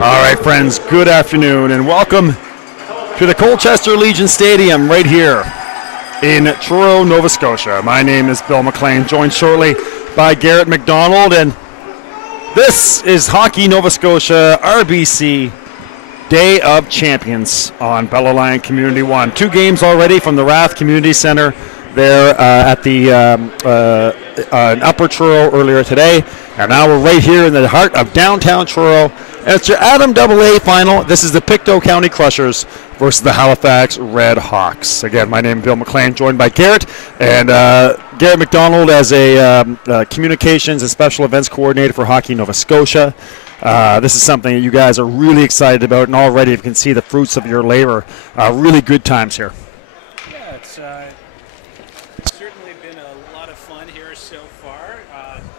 All right, friends, good afternoon and welcome to the Colchester Legion Stadium right here in Truro, Nova Scotia. My name is Bill McLean, joined shortly by Garrett McDonald, and this is Hockey Nova Scotia RBC Day of Champions on Bell Alliant Community One. 2 games already from the Rath Community Center there at the Upper Truro earlier today, and now we're right here in the heart of downtown Truro. And it's your Adam AA final. This is the Pictou County Crushers versus the Halifax Red Hawks. Again, my name is Bill McLean, joined by Garrett. And Garrett McDonald as a communications and special events coordinator for Hockey Nova Scotia. This is something that you guys are really excited about, and already you can see the fruits of your labor. Really good times here. Yeah, it's certainly been a lot of fun here so far.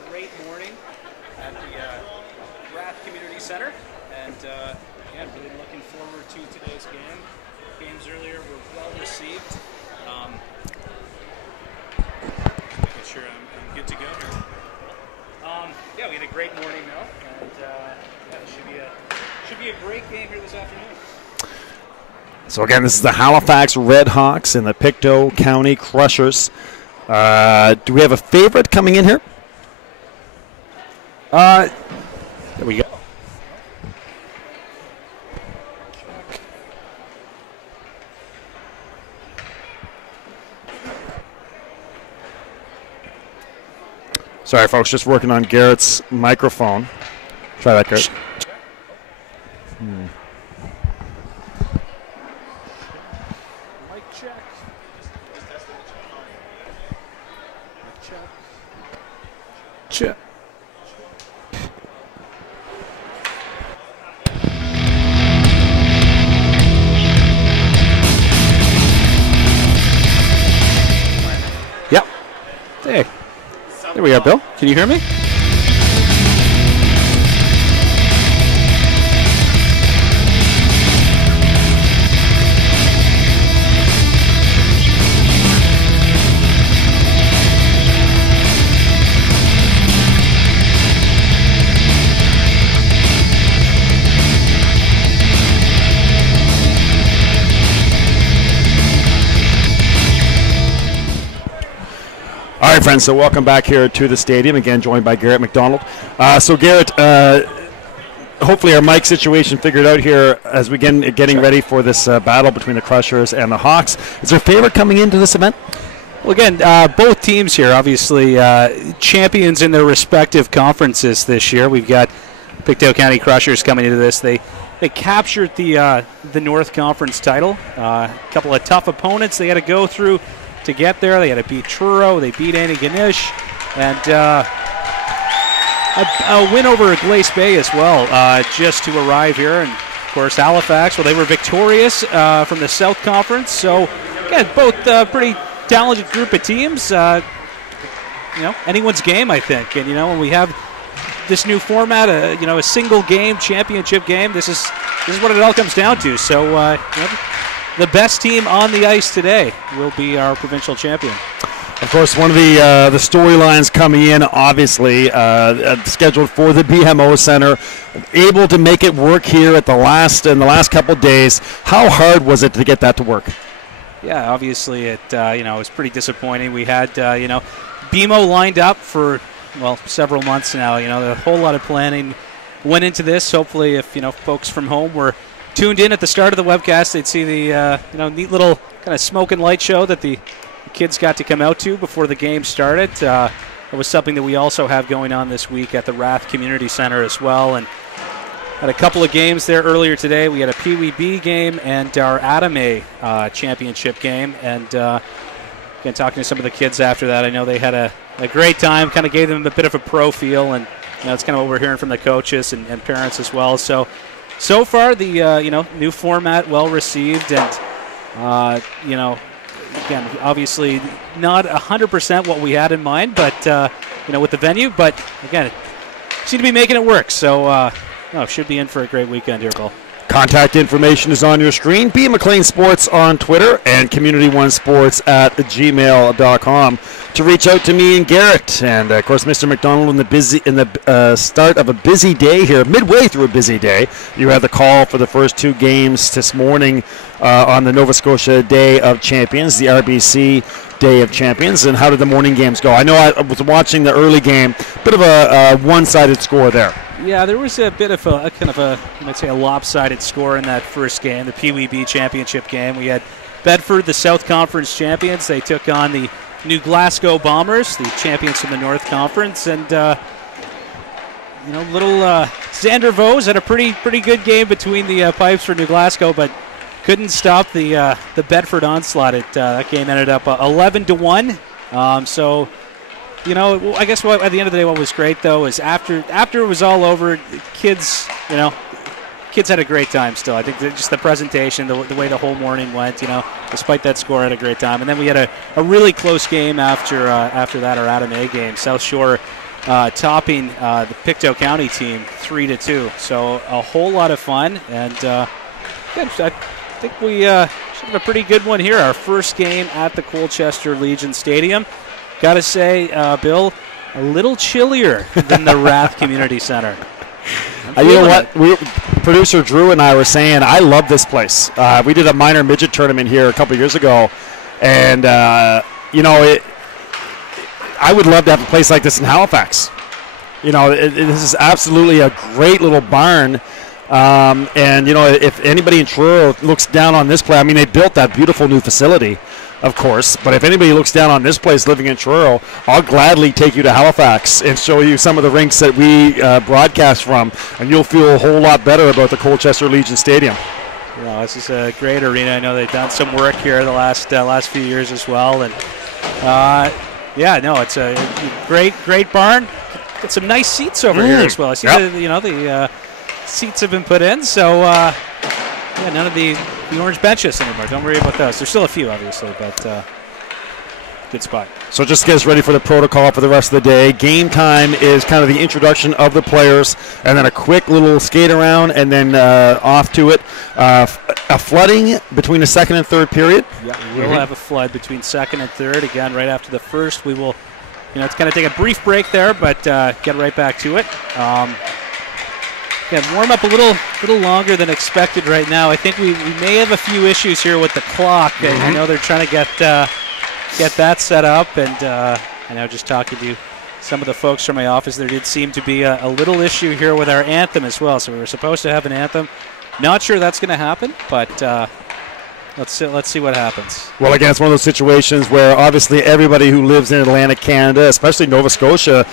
Great morning at the Rath Community Center, and yeah, really looking forward to today's game. Games earlier were well received. Making sure I'm good to go here. Yeah, we had a great morning though, and yeah, it should be a great game here this afternoon. So again, this is the Halifax Red Hawks and the Pictou County Crushers. Do we have a favorite coming in here? There we go. Sorry, folks, just working on Garrett's microphone. Try that, Garrett. Mic check. Check. Yep. Hey. There we are, Bill. Can you hear me? friends, so welcome back here to the stadium. Again, joined by Garrett McDonald. So, Garrett, hopefully our mic situation figured out here as we getting ready for this battle between the Crushers and the Hawks. Is there a favorite coming into this event? Well, again, both teams here, obviously, champions in their respective conferences this year. We've got Pictou County Crushers coming into this. They captured the North Conference title. A couple of tough opponents they had to go through to get there. They had to beat Truro. They beat Antigonish. And a win over Glace Bay as well, just to arrive here. And, of course, Halifax, well, they were victorious from the South Conference. So, again, both pretty talented group of teams. Anyone's game, I think. And, when we have this new format, a single game, championship game, this is what it all comes down to. So, the best team on the ice today will be our provincial champion. Of course, one of the storylines coming in, obviously, scheduled for the BMO Center, able to make it work here in the last couple of days. How hard was it to get that to work? Yeah, obviously, it was pretty disappointing. We had BMO lined up for several months now. A whole lot of planning went into this. Hopefully, if folks from home were tuned in at the start of the webcast, they'd see the neat little kind of smoke and light show that the kids got to come out to before the game started. It was something that we also have going on this week at the Rath Community Center as well. And had a couple of games there earlier today. We had a Pee Wee B game and our Adam A championship game. And again, talking to some of the kids after that, I know they had a great time, kind of gave them a bit of a pro feel. And that's kind of what we're hearing from the coaches and parents as well. So far, the new format well received, and again, obviously not 100% what we had in mind, but with the venue. But again, seem to be making it work. So should be in for a great weekend here, Bill. Contact information is on your screen. B. McLean Sports on Twitter and CommunityOneSports@gmail.com to reach out to me and Garrett. And of course, Mr. McDonald in the start of a busy day here, midway through a busy day. You had the call for the first two games this morning on the Nova Scotia Day of Champions, the RBC Day of Champions. And how did the morning games go? I know I was watching the early game, bit of a one-sided score there. Yeah, there was a bit of a kind of a, you might say, a lopsided score in that first game, the Pee Wee B championship game. We had Bedford, the South Conference champions. They took on the New Glasgow Bombers, the champions from the North Conference. And, little Xander Vose had a pretty good game between the pipes for New Glasgow, but couldn't stop the Bedford onslaught. That game ended up 11-1. I guess at the end of the day, what was great though is after it was all over, kids had a great time still. I think just the presentation, the way the whole morning went, despite that score, had a great time. And then we had a really close game after that, our Adam A game. South Shore topping the Pictou County team 3-2. So a whole lot of fun, and I think we should have a pretty good one here. Our first game at the Colchester Legion Stadium. Got to say, Bill, a little chillier than the Rath Community Center. You know what? Producer Drew and I were saying, I love this place. We did a minor midget tournament here a couple years ago, and, I would love to have a place like this in Halifax. This is absolutely a great little barn. If anybody in Truro looks down on this place, they built that beautiful new facility, of course, but if anybody looks down on this place living in Truro, I'll gladly take you to Halifax and show you some of the rinks that we broadcast from, and you'll feel a whole lot better about the Colchester Legion Stadium. This is a great arena. I know they've done some work here the last few years as well, and it's a great barn. Got some nice seats over here as well. I see the seats have been put in, so none of the orange benches anymore. Don't worry about those. There's still a few, obviously, but good spot. So just get us ready for the protocol for the rest of the day. Game time is kind of the introduction of the players, and then a quick little skate around, and then off to it. A flooding between the second and third period. Yeah, we'll have a flood between second and third. Again, right after the first, we will, it's going to take a brief break there, but get right back to it. Warm up a little longer than expected right now. I think we may have a few issues here with the clock. I know they're trying to get that set up, and I know just talking to some of the folks from my office, there did seem to be a little issue here with our anthem as well. So we were supposed to have an anthem. Not sure that's going to happen, but let's see what happens. Well, again, it's one of those situations where obviously everybody who lives in Atlantic Canada, especially Nova Scotia,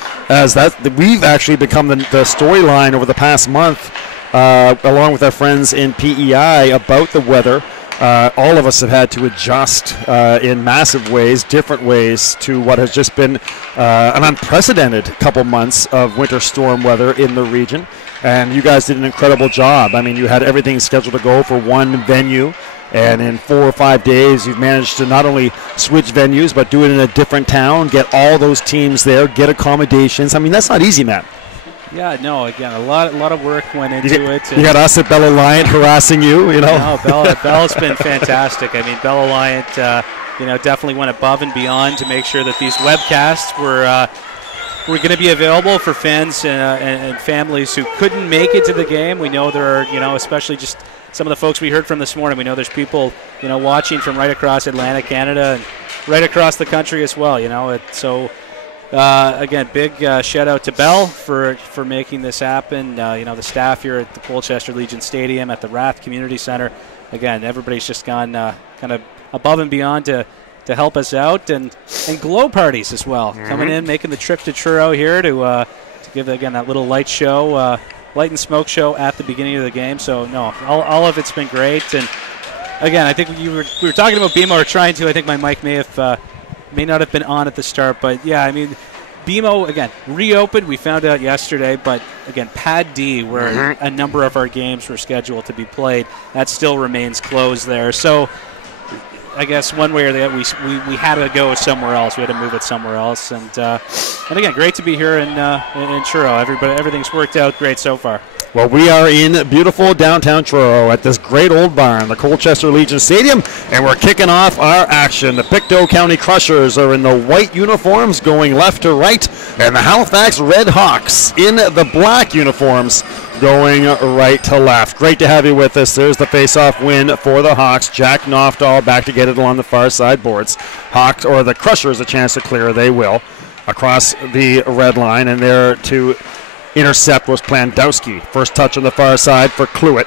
we've actually become the storyline over the past month, along with our friends in PEI, about the weather. All of us have had to adjust in massive ways, different ways, to what has just been an unprecedented couple months of winter storm weather in the region. And you guys did an incredible job. I mean, you had everything scheduled to go for one venue. And in 4 or 5 days, you've managed to not only switch venues, but do it in a different town, get all those teams there, get accommodations. I mean, that's not easy, man. Yeah, no, again, a lot of work went into it. You got us at Bell Alliant harassing you, you know. No, Bell's been fantastic. I mean, Bell Alliant, definitely went above and beyond to make sure that these webcasts were going to be available for fans and families who couldn't make it to the game. We know there are, especially just some of the folks we heard from this morning. We know there's people, watching from right across Atlantic Canada and right across the country as well. Again, big shout out to Bell for making this happen. The staff here at the Colchester Legion Stadium, at the Rath Community Center. Again, everybody's just gone kind of above and beyond to help us out, and glow parties as well. Mm-hmm. Coming in, making the trip to Truro here to give, again, that little light show, light and smoke show at the beginning of the game. So, no, all of it's been great. And, again, I think we were talking about BMO, or trying to. I think my mic may not have been on at the start. But, yeah, I mean, BMO, again, reopened. We found out yesterday. But, again, Pad D, where a number of our games were scheduled to be played, that still remains closed there. So, I guess one way or the other, we had to go somewhere else. We had to move it somewhere else. And again, great to be here in Truro. Everything's worked out great so far. Well, we are in beautiful downtown Truro at this great old barn, the Colchester Legion Stadium, and we're kicking off our action. The Pictou County Crushers are in the white uniforms going left to right, and the Halifax Red Hawks in the black uniforms going right to left. Great to have you with us. There's the face-off win for the Hawks. Jack Knofdahl back to get it along the far side boards. Hawks, or the Crushers, a chance to clear. They will. Across the red line, and there to intercept was Plandowski. First touch on the far side for Cluett.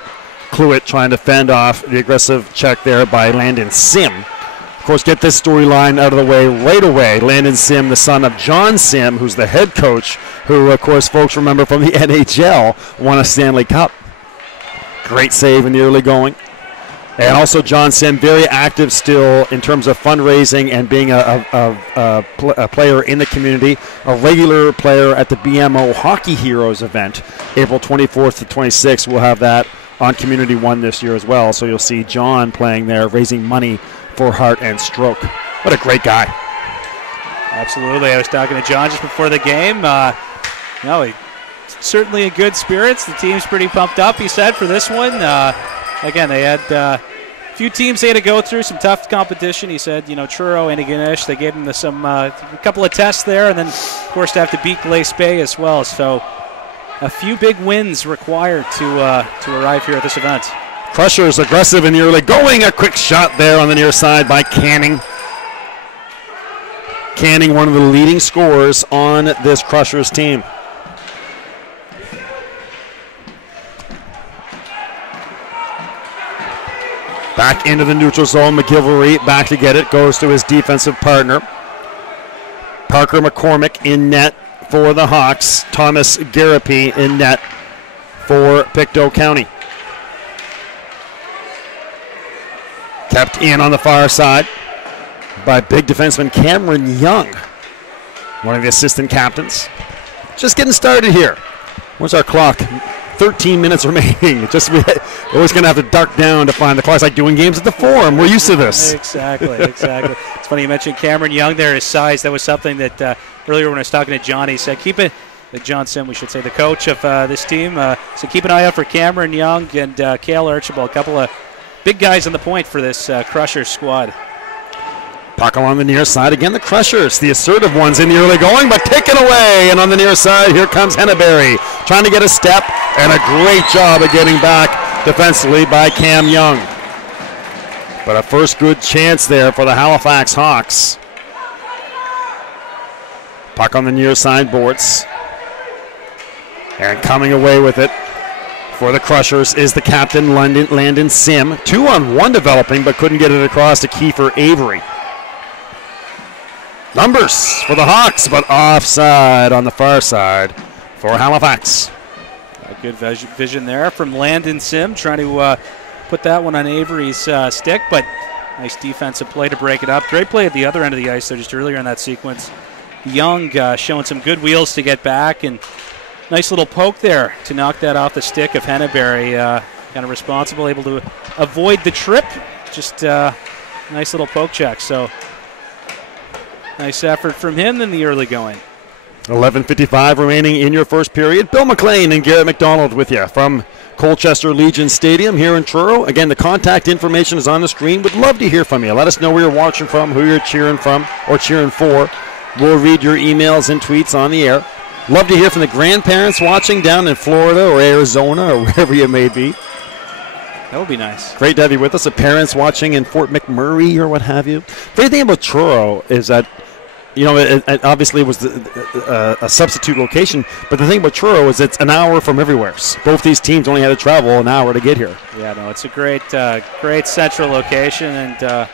Cluett trying to fend off the aggressive check there by Landon Sim. Of course, get this storyline out of the way right away. Landon Sim, the son of John Sim, who's the head coach, who, of course, folks remember from the NHL, won a Stanley Cup. Great save in the early going. And also John Sim, very active still in terms of fundraising and being a player in the community, a regular player at the BMO Hockey Heroes event, April 24th to 26th. We'll have that on Community One this year as well. So you'll see John playing there, raising money for heart and stroke. What a great guy. Absolutely. I was talking to John just before the game. He's certainly in good spirits. The team's pretty pumped up, he said, for this one. Again, they had a few teams they had to go through, some tough competition. He said, Truro, Antigonish, they gave him a couple of tests there, and then, of course, to have to beat Glace Bay as well. So a few big wins required to arrive here at this event. Crushers aggressive in the early going. A quick shot there on the near side by Canning. Canning, one of the leading scorers on this Crushers team. Back into the neutral zone. McGilvery back to get it. Goes to his defensive partner. Parker McCormick in net for the Hawks. Thomas Garapi in net for Pictou County. Kept in on the far side by big defenseman Cameron Young, one of the assistant captains. Just getting started here. Where's our clock? 13 minutes remaining. We're always going to have to duck down to find the clock. It's like doing games at the Forum. We're used to this. Exactly. It's funny you mentioned Cameron Young there, his size. That was something that earlier when I was talking to John, he said, John Sim, we should say, the coach of this team. So keep an eye out for Cameron Young and Cale Archibald, a couple of big guys on the point for this Crushers squad. Puck along the near side. Again, the Crushers, the assertive ones in the early going, but taken away. And on the near side, here comes Henneberry, trying to get a step, and a great job of getting back defensively by Cam Young. But a first good chance there for the Halifax Hawks. Puck on the near side boards. And coming away with it for the Crushers is the captain, Landon Sim. 2-on-1 developing, but couldn't get it across to Kiefer Avery. Numbers for the Hawks, but offside on the far side for Halifax. A good vision there from Landon Sim, trying to put that one on Avery's stick, but nice defensive play to break it up. Great play at the other end of the ice there just earlier in that sequence. Young showing some good wheels to get back, and nice little poke there to knock that off the stick of Henneberry. Kind of responsible, able to avoid the trip. Just nice little poke check. So nice effort from him in the early going. 11:55 remaining in your first period. Bill McLean and Garrett McDonald with you from Colchester Legion Stadium here in Truro. Again, the contact information is on the screen. Would love to hear from you. Let us know where you're watching from, who you're cheering from or cheering for. We'll read your emails and tweets on the air. Love to hear from the grandparents watching down in Florida or Arizona or wherever you may be. That would be nice. Great to have you with us. The parents watching in Fort McMurray or what have you. Great thing about Truro is that, you know, it obviously was a substitute location, but the thing about Truro is it's an hour from everywhere. Both these teams only had to travel an hour to get here. Yeah, no, it's a great central location, and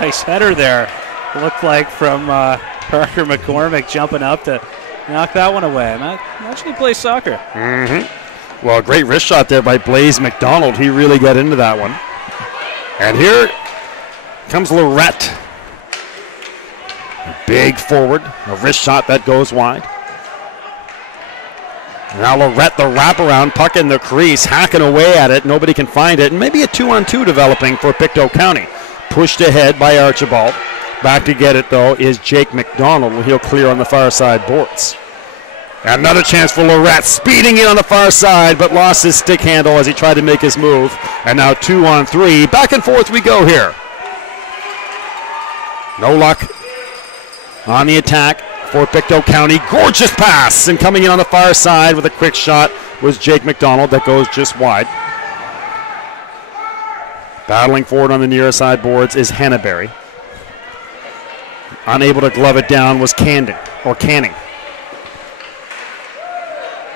nice header there. Looked like from Parker McCormick jumping up to knock that one away. Imagine he plays soccer. Mm-hmm. Well, great wrist shot there by Blaze McDonald. He really got into that one. And here comes Lorette. Big forward, a wrist shot that goes wide. Now Lorette, the wraparound, puck in the crease, hacking away at it. Nobody can find it. And maybe a 2-on-2 developing for Pictou County. Pushed ahead by Archibald. Back to get it, though, is Jake McDonald. He'll clear on the far side boards. Another chance for Lorette, speeding in on the far side, but lost his stick handle as he tried to make his move. And now 2-on-3. Back and forth we go here. No luck on the attack for Pictou County. Gorgeous pass, and coming in on the far side with a quick shot was Jake McDonald. That goes just wide. Battling forward on the near side boards is Henneberry. Unable to glove it down was Canning.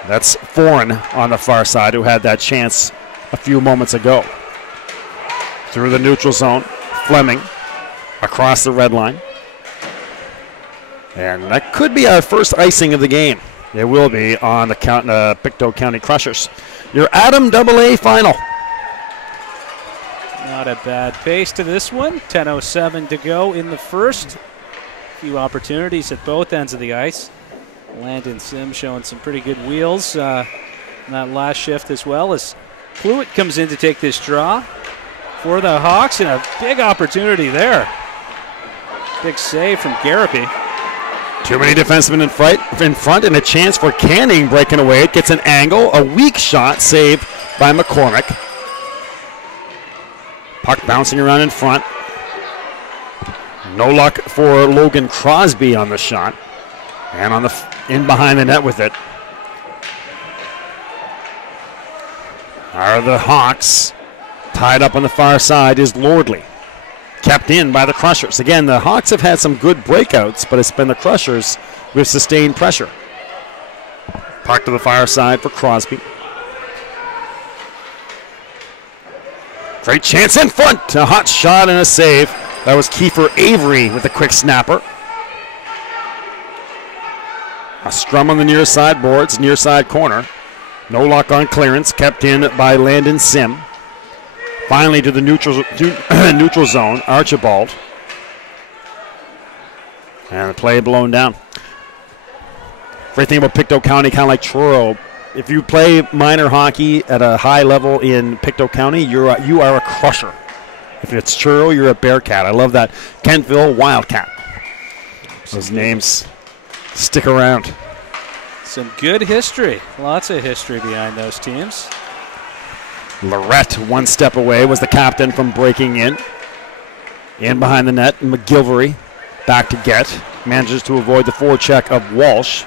That's Foreign on the far side, who had that chance a few moments ago. Through the neutral zone, Fleming across the red line. And that could be our first icing of the game. It will be on the Pictou County Crushers. Your Adam AA final. Not a bad pace to this one. 10:07 to go in the first. Few opportunities at both ends of the ice. Landon Sim showing some pretty good wheels in that last shift, as well as Pluitt comes in to take this draw for the Hawks, and a big opportunity there. Big save from Garapi. Too many defensemen in front, and a chance for Canning breaking away. It gets an angle, a weak shot saved by McCormick. Puck bouncing around in front. No luck for Logan Crosby on the shot. And on in behind the net with it are the Hawks. Tied up on the far side is Lordley. Kept in by the Crushers. Again, the Hawks have had some good breakouts, but it's been the Crushers with sustained pressure. Puck to the far side for Crosby. Great chance in front. A hot shot and a save. That was Kiefer Avery with a quick snapper. A scrum on the near side boards, near side corner. No luck on clearance, kept in by Landon Sim. Finally to the neutral zone, Archibald. And the play blown down. Great thing about Pictou County, kind of like Truro. If you play minor hockey at a high level in Pictou County, you are a crusher. If it's Truro, you're a Bearcat. I love that. Kentville Wildcat. Those names stick around. Some good history. Lots of history behind those teams. Lorette, one step away, was the captain from breaking in. In behind the net, McGilvery back to get. Manages to avoid the forecheck of Walsh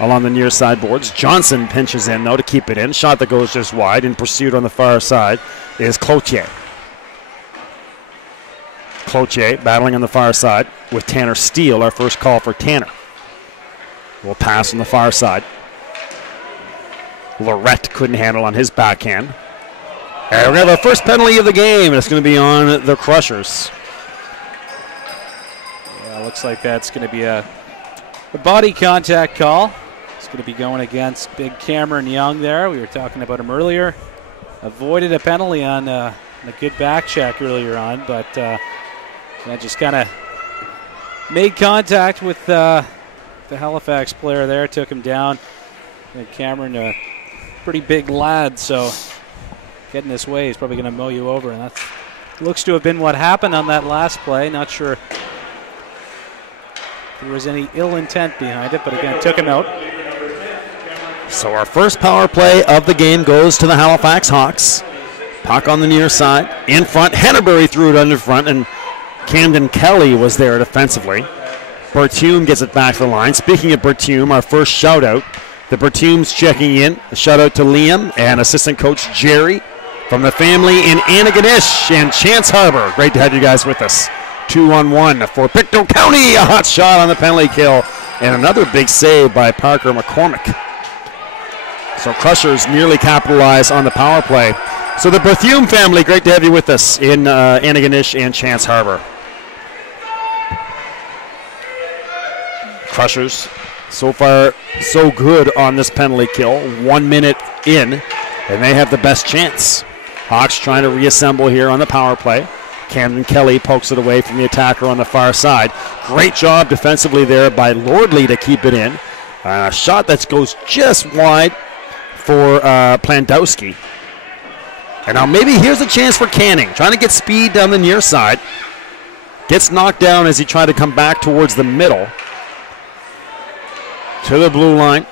along the near side boards. Johnson pinches in, though, to keep it in. Shot that goes just wide. In pursuit on the far side is Cloutier. Cloutier battling on the far side. with Tanner Steele. Our first call for Tanner. We'll pass on the far side. Lorette couldn't handle on his backhand. And we're going to have our first penalty of the game, and it's going to be on the Crushers. Yeah, looks like that's going to be a body contact call. It's going to be going against big Cameron Young there. We were talking about him earlier. Avoided a penalty on a good back check earlier on, but just kind of made contact with the Halifax player there, took him down. And Cameron, a pretty big lad, so getting this way, he's probably going to mow you over, and that looks to have been what happened on that last play. Not sure if there was any ill intent behind it, but again, took him out. So our first power play of the game goes to the Halifax Hawks. Puck on the near side. In front, Henneberry threw it under front, and Camden Kelly was there defensively. Bertume gets it back to the line. Speaking of Bertume, our first shout-out. The Bertume's checking in. A shout-out to Liam and assistant coach Jerry from the family in Antigonish and Chance Harbor. Great to have you guys with us. 2-on-1 for Pictou County. A hot shot on the penalty kill. And another big save by Parker McCormick. So Crushers nearly capitalize on the power play. So the Berthume family, great to have you with us in Antigonish and Chance Harbor. Crushers, so far so good on this penalty kill. 1 minute in, and they have the best chance. Hawks trying to reassemble here on the power play. Camden Kelly pokes it away from the attacker on the far side. Great job defensively there by Lordley to keep it in. A shot that goes just wide for Plandowski. And now maybe here's a chance for Canning. Trying to get speed down the near side. Gets knocked down as he tried to come back towards the middle. To the blue line.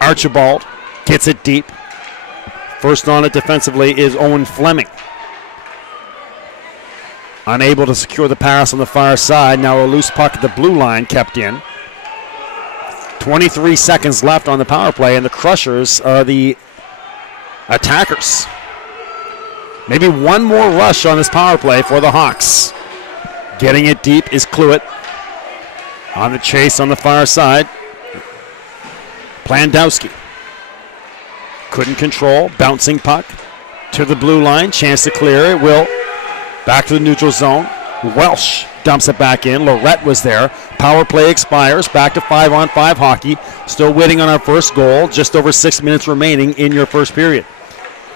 Archibald gets it deep. First on it defensively is Owen Fleming. Unable to secure the pass on the far side. Now a loose puck at the blue line kept in. 23 seconds left on the power play, and the Crushers are the attackers. Maybe one more rush on this power play for the Hawks. Getting it deep is Cluett. On the chase on the far side. Plandowski. Couldn't control. Bouncing puck to the blue line. Chance to clear it. Will. Back to the neutral zone. Welsh dumps it back in. Lorette was there. Power play expires. Back to 5-on-5 hockey. Still waiting on our first goal. Just over 6 minutes remaining in your first period.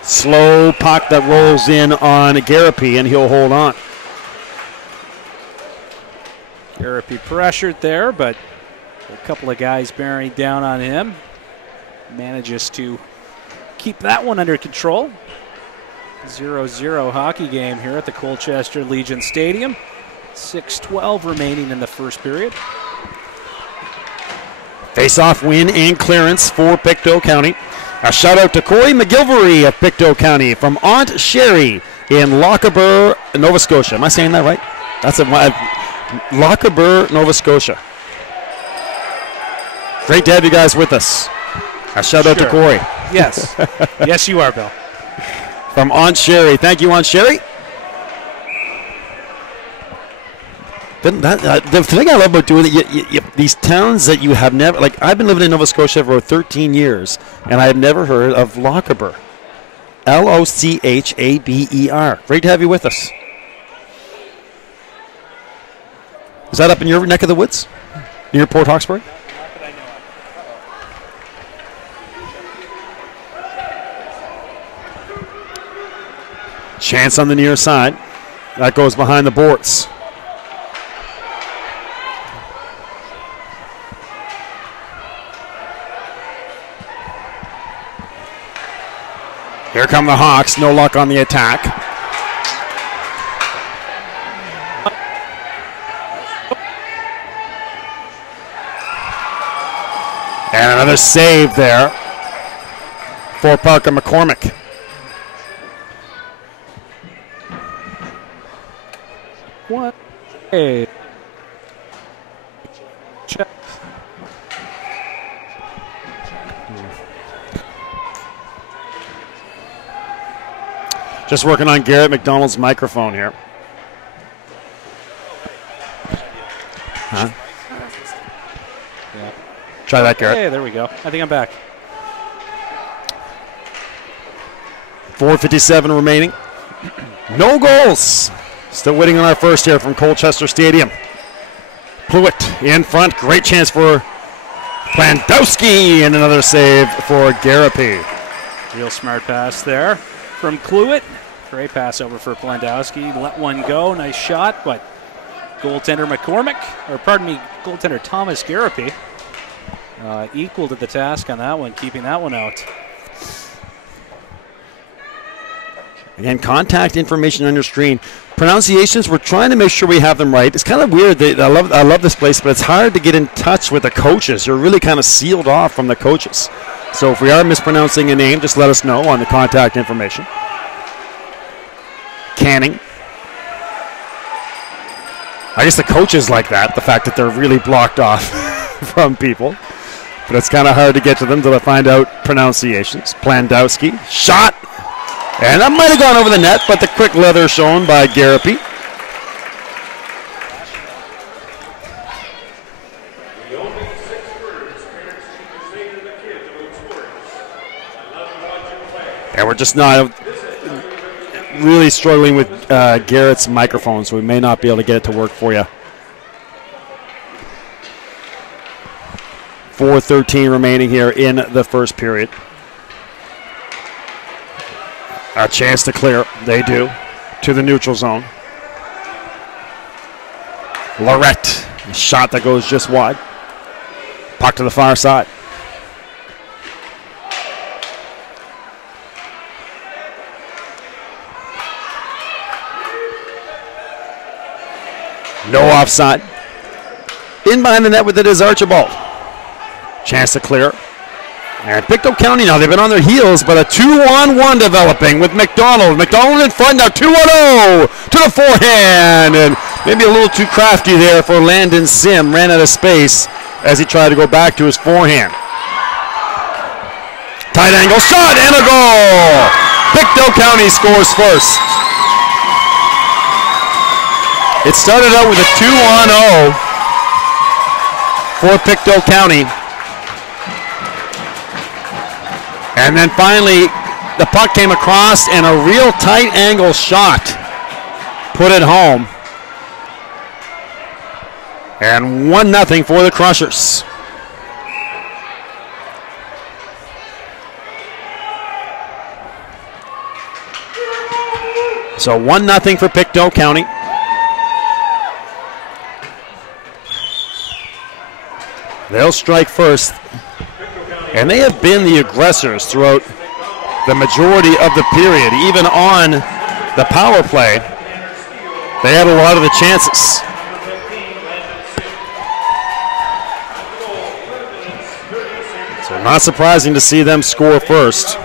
Slow puck that rolls in on Garapi, and he'll hold on. Garapi pressured there, but a couple of guys bearing down on him. Manages to keep that one under control. 0-0 hockey game here at the Colchester Legion Stadium. 6:12 remaining in the first period. Face-off win and clearance for Pictou County. A shout-out to Corey McGilvery of Pictou County from Aunt Sherry in Lochaber, Nova Scotia. Am I saying that right? That's Lochaber, Nova Scotia. Great to have you guys with us. A shout-out to Corey. Yes. Yes, you are, Bill. From Aunt Sherry. Thank you, Aunt Sherry. The thing I love about doing it, these towns that you have never, like I've been living in Nova Scotia for 13 years, and I have never heard of Lochaber. Lochaber. Great to have you with us. Is that up in your neck of the woods? Near Port Hawkesbury? Chance on the near side. That goes behind the boards. Here come the Hawks. No luck on the attack. And another save there for Parker McCormick. What? Hey. Check. Just working on Garrett McDonald's microphone here. Huh? Yeah. Try that, Garrett. Hey, there we go. I think I'm back. 4:57 remaining. No goals. Still waiting on our first here from Colchester Stadium. Pluitt in front. Great chance for Plandowski, and another save for Garapi. Real smart pass there from Pluitt. Great pass over for Plandowski. Let one go. Nice shot, but goaltender goaltender Thomas Garapi equal to the task on that one, keeping that one out. Again, contact information on your screen. Pronunciations, we're trying to make sure we have them right. It's kind of weird. I love this place, but it's hard to get in touch with the coaches. You're really kind of sealed off from the coaches. So if we are mispronouncing a name, just let us know on the contact information. Canning. I guess the coaches like that, the fact that they're really blocked off from people. But it's kind of hard to get to them to find out pronunciations. Plandowski. Shot! And that might have gone over the net, but the quick leather shown by Garapi. And we're just not really struggling with Garrett's microphone, so we may not be able to get it to work for you. 4:13 remaining here in the first period. A chance to clear. They do. To the neutral zone. Lorette. A shot that goes just wide. Puck to the far side. No offside. In behind the net with it is Archibald. Chance to clear. And Pictou County now, they've been on their heels, but a 2-on-1 developing with McDonald. McDonald in front now, 2-1-0 to the forehand. And maybe a little too crafty there for Landon Sim. Ran out of space as he tried to go back to his forehand. Tight angle shot and a goal. Pictou County scores first. It started out with a 2-on-0 for Pictou County. And then finally, the puck came across and a real tight angle shot put it home. And 1-0 for the Crushers. So 1-0 for Pictou County. They'll strike first. And they have been the aggressors throughout the majority of the period. Even on the power play, they had a lot of the chances. So not surprising to see them score first.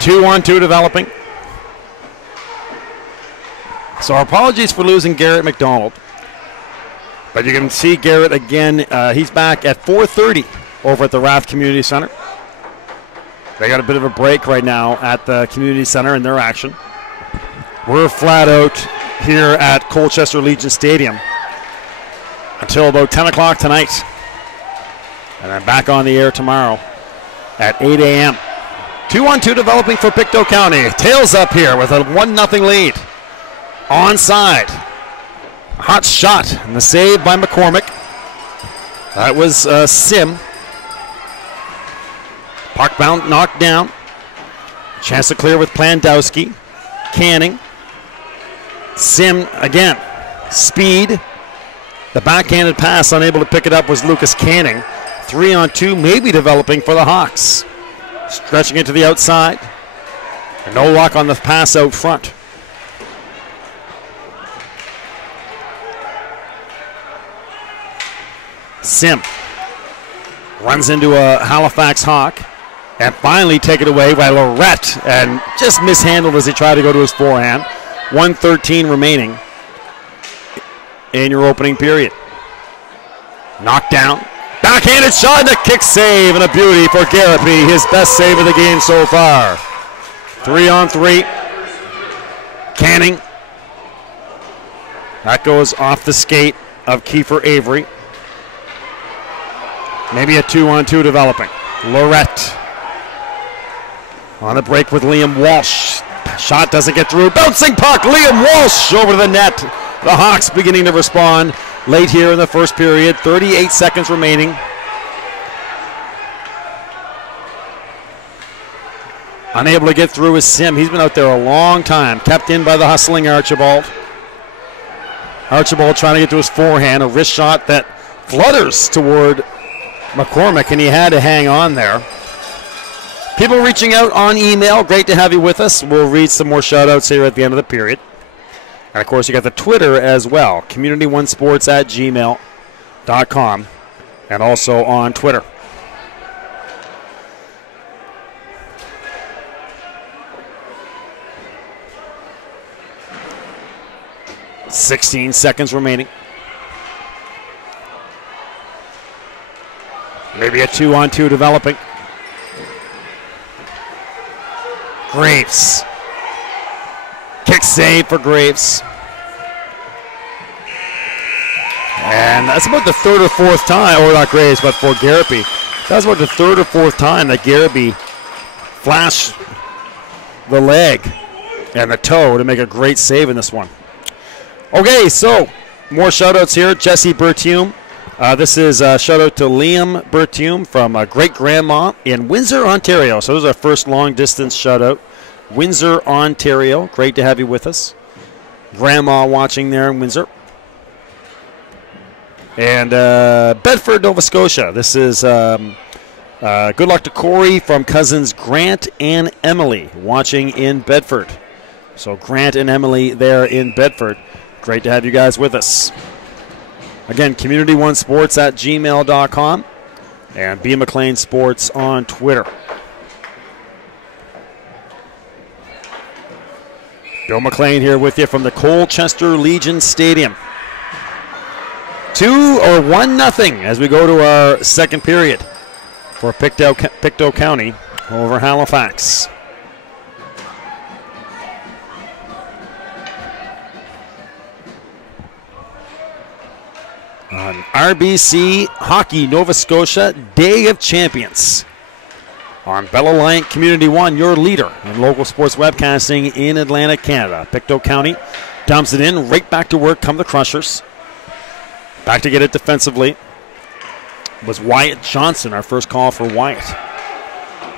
Two-on-two developing. So our apologies for losing Garrett McDonald. But you can see Garrett again. He's back at 4:30 over at the Raft Community Center. They got a bit of a break right now at the Community Center in their action. We're flat out here at Colchester Legion Stadium until about 10 o'clock tonight. And then back on the air tomorrow at 8 a.m. 2-on-2 developing for Pictou County. Tails up here with a 1-0 lead. Onside. Hot shot and the save by McCormick. That was Sim. Puck bound, knocked down. Chance to clear with Plandowski. Canning. Sim again. Speed. The backhanded pass, unable to pick it up, was Lucas Canning. 3-on-2 maybe developing for the Hawks. Stretching it to the outside. And no luck on the pass out front. Sim runs into a Halifax Hawk and finally taken away by Lorette and just mishandled as he tried to go to his forehand. 1:13 remaining in your opening period. Knocked down. Backhanded shot and a kick save and a beauty for Garapi, his best save of the game so far. 3-on-3. Canning. That goes off the skate of Kiefer Avery. Maybe a 2-on-2 developing. Lorette on the break with Liam Walsh. Shot doesn't get through. Bouncing puck. Liam Walsh over to the net. The Hawks beginning to respond late here in the first period. 38 seconds remaining. Unable to get through is Sim. He's been out there a long time. Kept in by the hustling Archibald. Archibald trying to get to his forehand. A wrist shot that flutters toward McCormick, and he had to hang on there. People reaching out on email. Great to have you with us. We'll read some more shout-outs here at the end of the period. And, of course, you got the Twitter as well, community1sports@gmail.com, and also on Twitter. .16 seconds remaining. Maybe a 2-on-2 developing. Graves. Kick save for Graves. And that's about the third or fourth time, or not Graves, but for Garapi. That's about the third or fourth time that Garapi flashed the leg and the toe to make a great save in this one. Okay, so more shout-outs here. Jesse Bertium. This is a shout-out to Liam Bertium from great-grandma in Windsor, Ontario. So this is our first long-distance shout-out. Windsor, Ontario. Great to have you with us. Grandma watching there in Windsor. And Bedford, Nova Scotia. This is good luck to Corey from cousins Grant and Emily watching in Bedford. So Grant and Emily there in Bedford. Great to have you guys with us. Again, community1sports@gmail.com and B. McLean Sports on Twitter. Bill McLean here with you from the Colchester Legion Stadium. 1-0 as we go to our second period for Pictou County over Halifax. On RBC Hockey Nova Scotia Day of Champions. On Bell Alliant Community One, your leader in local sports webcasting in Atlantic Canada. Pictou County dumps it in, right back to work come the Crushers. Back to get it defensively was Wyatt Johnson, our first call for Wyatt.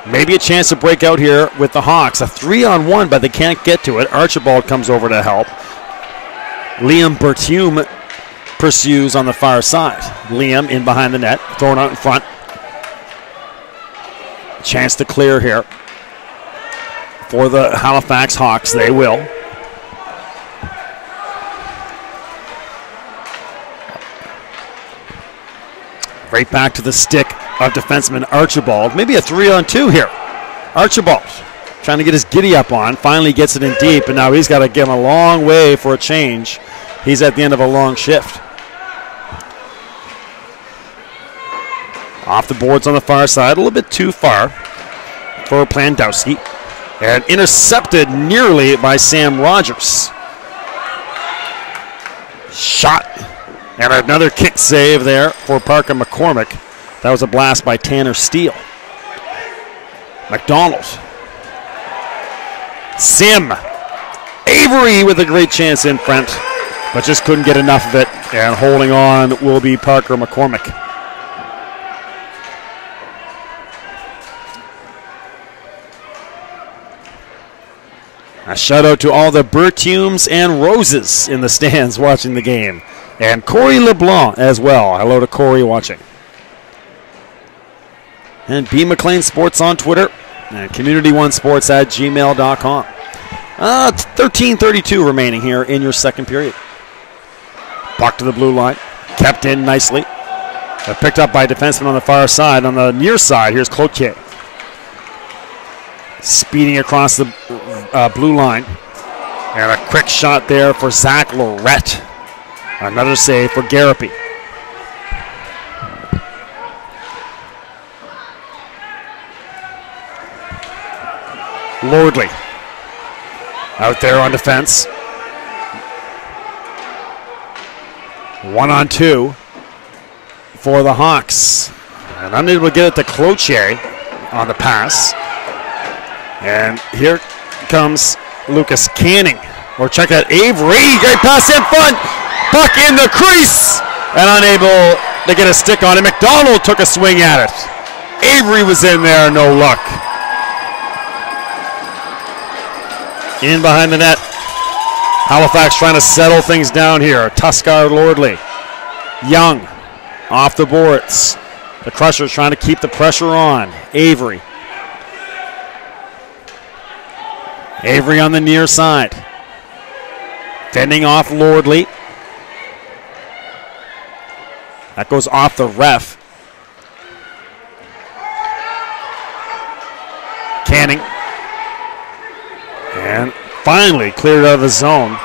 Maybe a chance to break out here with the Hawks. A 3-on-1, but they can't get to it. Archibald comes over to help. Liam Bertium pursues on the far side. Liam in behind the net, thrown out in front. Chance to clear here for the Halifax Hawks. They will. Right back to the stick of defenseman Archibald. Maybe a 3-on-2 here. Archibald trying to get his giddy up on. Finally gets it in deep, and now he's got to get him a long way for a change. He's at the end of a long shift. Off the boards on the far side, a little bit too far for Plandowski. And intercepted nearly by Sam Rogers. Shot. And another kick save there for Parker McCormick. That was a blast by Tanner Steele. McDonald. Sim. Avery with a great chance in front, but just couldn't get enough of it. And holding on will be Parker McCormick. A shout out to all the Bertiums and Roses in the stands watching the game. And Corey LeBlanc as well. Hello to Corey watching. And B. McLean Sports on Twitter. And community1sports@gmail.com. 13:32 remaining here in your second period. Puck to the blue line. Kept in nicely. They're picked up by a defenseman on the far side. On the near side, here's Cloutier. Speeding across the blue line. And a quick shot there for Zach Lorette. Another save for Garapi. Lordley out there on defense. 1-on-2 for the Hawks. And unable to get it to Cloutier on the pass. And here comes Lucas Canning. Or check out Avery. Great pass in front. Puck in the crease. And unable to get a stick on it. McDonald took a swing at it. Avery was in there, no luck. In behind the net. Halifax trying to settle things down here. Tuskar Lordley. Young off the boards. The Crushers trying to keep the pressure on. Avery. Avery on the near side. Fending off Lordley. That goes off the ref. Canning. And finally cleared out of the zone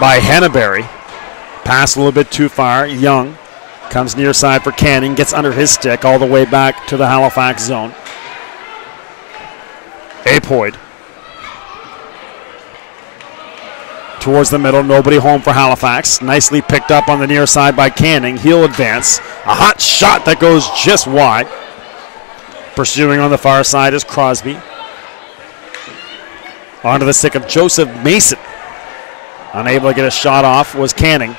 by Henneberry. Pass a little bit too far. Young comes near side for Canning. Gets under his stick all the way back to the Halifax zone. Apoid. Towards the middle. Nobody home for Halifax. Nicely picked up on the near side by Canning. He'll advance. A hot shot that goes just wide. Pursuing on the far side is Crosby. Onto the stick of Joseph Mason. Unable to get a shot off was Canning.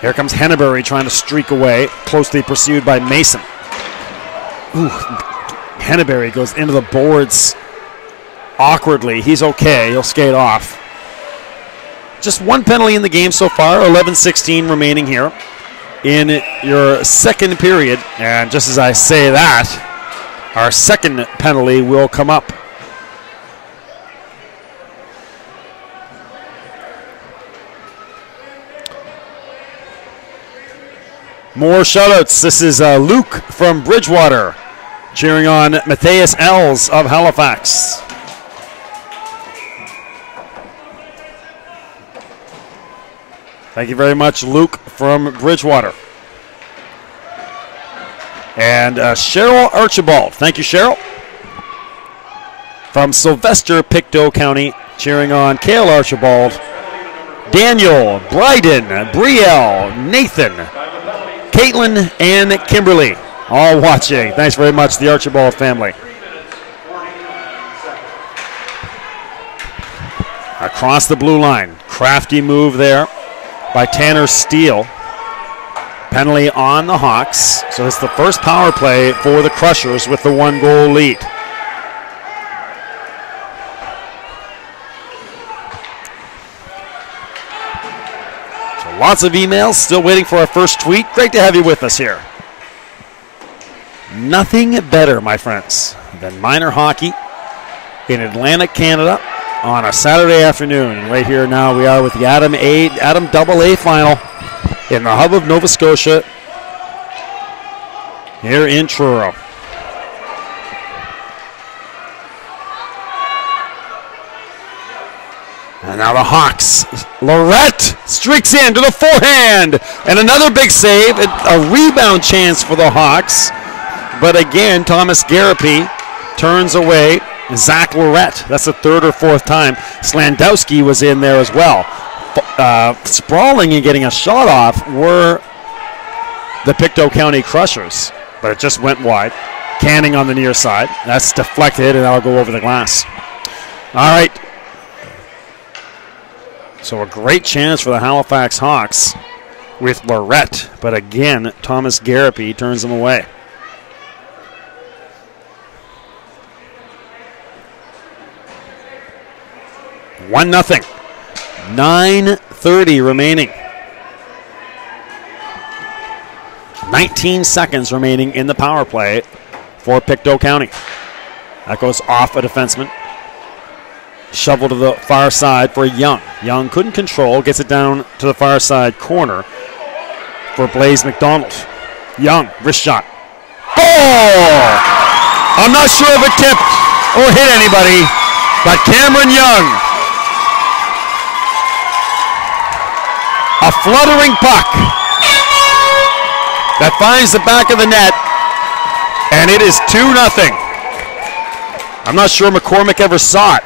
Here comes Henneberry trying to streak away. Closely pursued by Mason. Ooh, Henneberry goes into the boards awkwardly. He's okay. He'll skate off. Just one penalty in the game so far. 11:16 remaining here in your second period. And just as I say that, our second penalty will come up. More shoutouts. This is Luke from Bridgewater cheering on Matthias Els of Halifax. Thank you very much, Luke from Bridgewater. And Cheryl Archibald. Thank you, Cheryl. From Sylvester, Pictou County, cheering on Cale Archibald, Daniel, Bryden, Brielle, Nathan, Caitlin, and Kimberly, all watching. Thanks very much, the Archibald family. Across the blue line. Crafty move there by Tanner Steele. Penalty on the Hawks. So it's the first power play for the Crushers with the 1-goal lead. Lots of emails, still waiting for our first tweet. Great to have you with us here. Nothing better, my friends, than minor hockey in Atlantic, Canada on a Saturday afternoon. And right here now we are with the Adam AA final in the hub of Nova Scotia here in Truro. And now the Hawks. Lorette streaks in to the forehand. And another big save. A rebound chance for the Hawks. But again, Thomas Garapi turns away Zach Lorette. That's the third or fourth time. Slandowski was in there as well. Sprawling and getting a shot off were the Pictou County Crushers. But it just went wide. Canning on the near side. That's deflected, and that'll go over the glass. All right. So a great chance for the Halifax Hawks with Lorette. But again, Thomas Garapi turns them away. One nothing. 9:30 remaining. 19 seconds remaining in the power play for Pictou County. That goes off a defenseman. Shovel to the far side for Young. Young couldn't control, gets it down to the far side corner for Blaze McDonald. Young, wrist shot. Oh! I'm not sure if it tipped or hit anybody, but Cameron Young. A fluttering puck that finds the back of the net, and it is 2-0. I'm not sure McCormick ever saw it.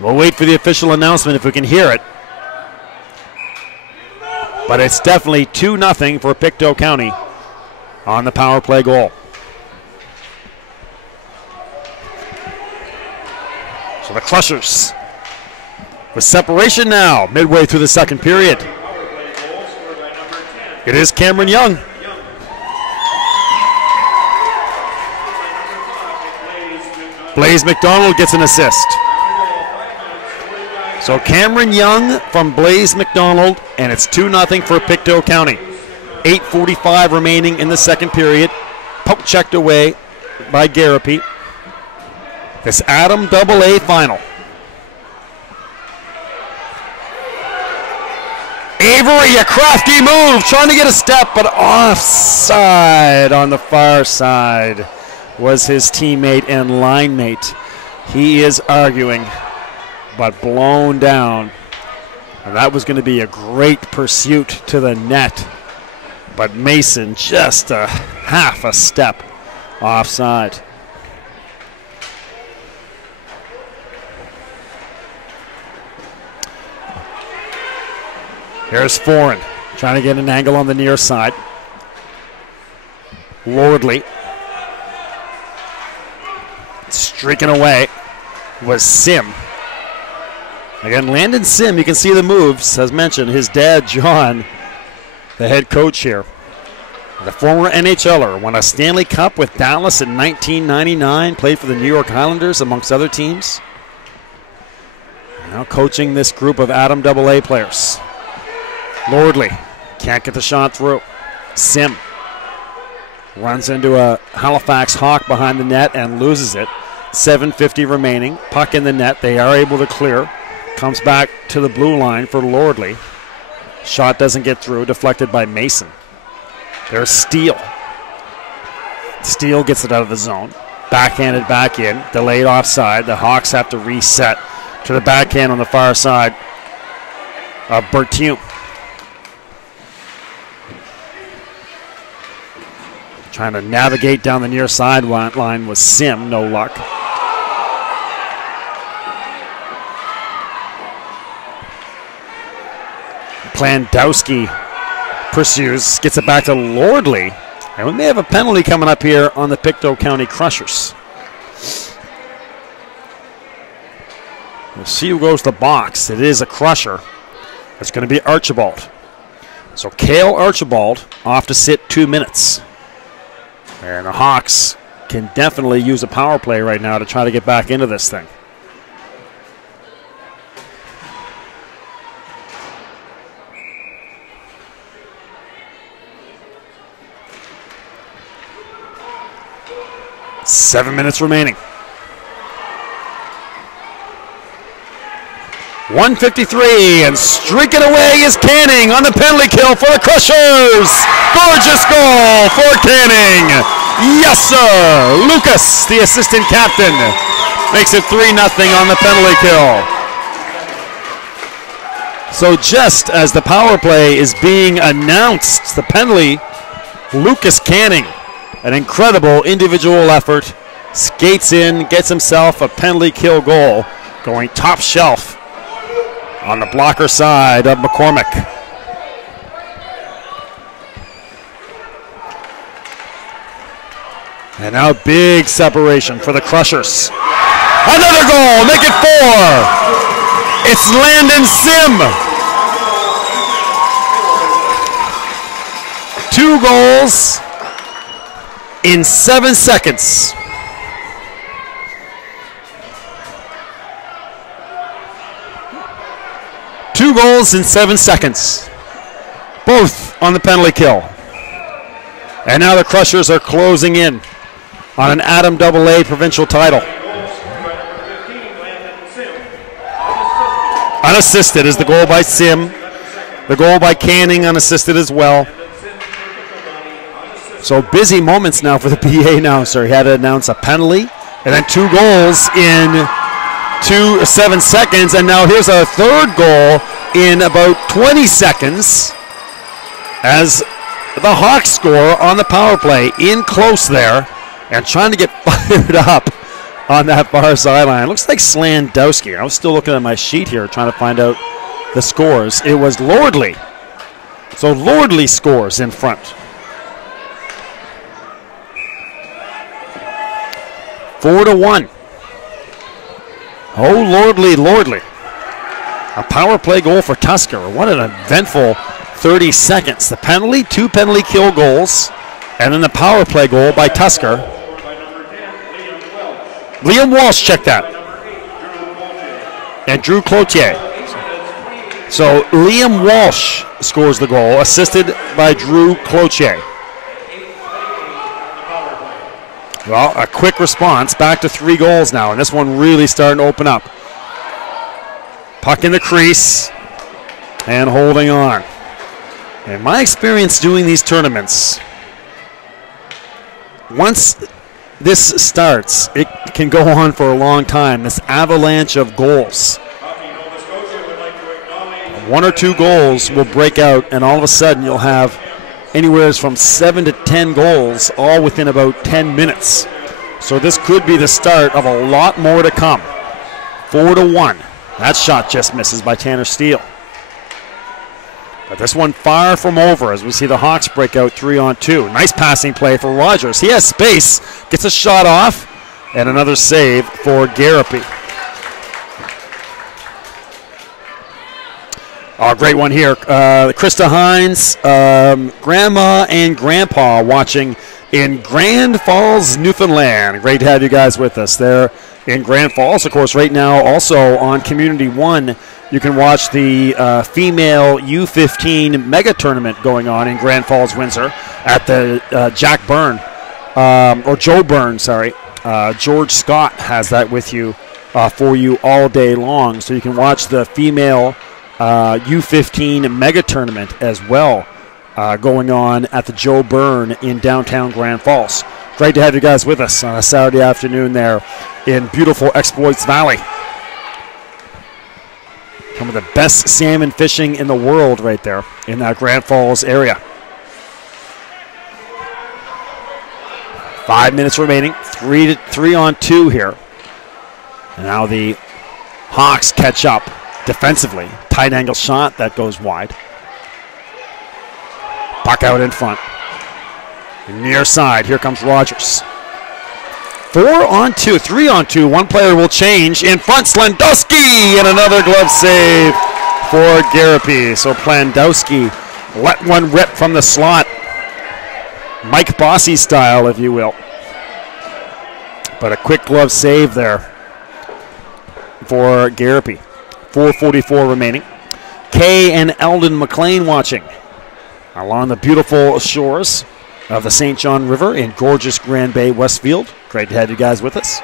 We'll wait for the official announcement if we can hear it. But it's definitely 2-0 for Pictou County on the power play goal. So the Crushers with separation now, midway through the second period. It is Cameron Young. Blaze McDonald gets an assist. So Cameron Young from Blaze McDonald, and it's 2-0 for Pictou County. 8:45 remaining in the second period. Poke checked away by Garapi. This Adam AA final. Avery, a crafty move, trying to get a step, but offside on the far side was his teammate and line mate. He is arguing, but blown down. And that was going to be a great pursuit to the net. But Mason just a half a step offside. Here's Foran trying to get an angle on the near side. Lordley streaking away was Sim. Again, Landon Sim, you can see the moves. As mentioned, his dad, John, the head coach here. The former NHLer, won a Stanley Cup with Dallas in 1999, played for the New York Islanders, amongst other teams. Now coaching this group of Adam AA players. Lordley can't get the shot through. Sim runs into a Halifax Hawk behind the net and loses it. 7:50 remaining. Puck in the net. They are able to clear. Comes back to the blue line for Lordley. Shot doesn't get through. Deflected by Mason. There's Steele. Steele gets it out of the zone. Backhanded back in. Delayed offside. The Hawks have to reset to the backhand on the far side of Bertium. Trying to navigate down the near sideline was Sim, no luck. Plandowski pursues, gets it back to Lordley. And we may have a penalty coming up here on the Pictou County Crushers. We'll see who goes to the box. It is a Crusher. It's going to be Archibald. So Cale Archibald off to sit 2 minutes. And the Hawks can definitely use a power play right now to try to get back into this thing. Seven minutes remaining. 1:53, and streaking away is Canning on the penalty kill for the Crushers. Gorgeous goal for Canning. Yes, sir. Lucas, the assistant captain, makes it 3-0 on the penalty kill. So just as the power play is being announced, the penalty, Lucas Canning, an incredible individual effort, skates in, gets himself a penalty kill goal, going top shelf on the blocker side of McCormick. And now big separation for the Crushers. Another goal, make it 4. It's Landon Sim. 2 goals in 7 seconds. Two goals in 7 seconds, both on the penalty kill. And now the Crushers are closing in on an Adam AA provincial title. Unassisted is the goal by Sim. The goal by Canning unassisted as well. So busy moments now for the PA announcer. He had to announce a penalty and then 2 goals in 7 seconds. And now here's a third goal in about 20 seconds as the Hawks score on the power play in close there and trying to get fired up on that far sideline. Looks like Slandowski. I was still looking at my sheet here trying to find out the scores. It was Lordley. So Lordley scores in front. Four to 1. Oh, Lordley. A power play goal for Tusker. What an eventful 30 seconds. The penalty, 2 penalty kill goals, and then the power play goal by Tusker. Liam Walsh checked that. And Drew Cloutier. So Liam Walsh scores the goal, assisted by Drew Cloutier. Well, a quick response, back to 3 goals now, and this one really starting to open up. Puck in the crease, and holding on. In my experience doing these tournaments, once this starts, it can go on for a long time, this avalanche of goals. 1 or 2 goals will break out, and all of a sudden you'll have anywhere from 7 to 10 goals, all within about 10 minutes. So this could be the start of a lot more to come. 4 to 1. That shot just misses by Tanner Steele. But this one far from over as we see the Hawks break out 3-on-2. Nice passing play for Rogers. He has space, gets a shot off, and another save for Garapi. Oh, great one here. Krista Hines, Grandma and Grandpa watching in Grand Falls, Newfoundland. Great to have you guys with us there in Grand Falls. Of course, right now also on Community One, you can watch the female U15 mega tournament going on in Grand Falls, Windsor at the Jack Byrne, or Joe Byrne, sorry. George Scott has that with you for you all day long. So you can watch the female U15 mega tournament as well going on at the Joe Byrne in downtown Grand Falls. Great to have you guys with us on a Saturday afternoon there in beautiful Exploits Valley. Some of the best salmon fishing in the world right there in that Grand Falls area. 5 minutes remaining, 3-on-2 here. And now the Hawks catch up defensively. Tight angle shot that goes wide. Puck out in front. Near side, here comes Rogers. 4-on-2, 3-on-2. One player will change. In front, Slandowski, and another glove save for Garapi. So Plandowski let one rip from the slot. Mike Bossy style, if you will. But a quick glove save there for Garapi. 4:44 remaining. Kay and Eldon McLean watching along the beautiful shores of the St. John River in gorgeous Grand Bay, Westfield. Great to have you guys with us.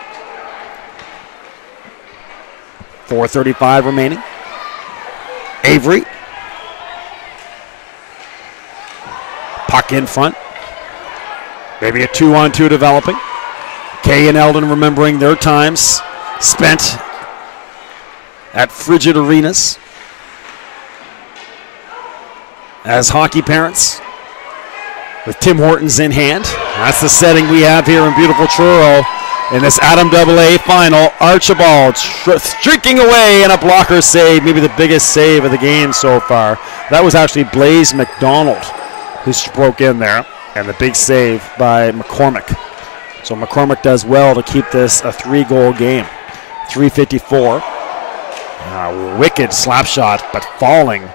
4:35 remaining. Avery. Puck in front. Maybe a 2-on-2 developing. Kay and Eldon remembering their times spent at frigid arenas as hockey parents with Tim Hortons in hand. That's the setting we have here in beautiful Truro in this Adam AA final. Archibald streaking away and a blocker save, maybe the biggest save of the game so far. That was actually Blaze McDonald who broke in there, and the big save by McCormick. So McCormick does well to keep this a 3-goal game. 3:54. Wicked slap shot, but falling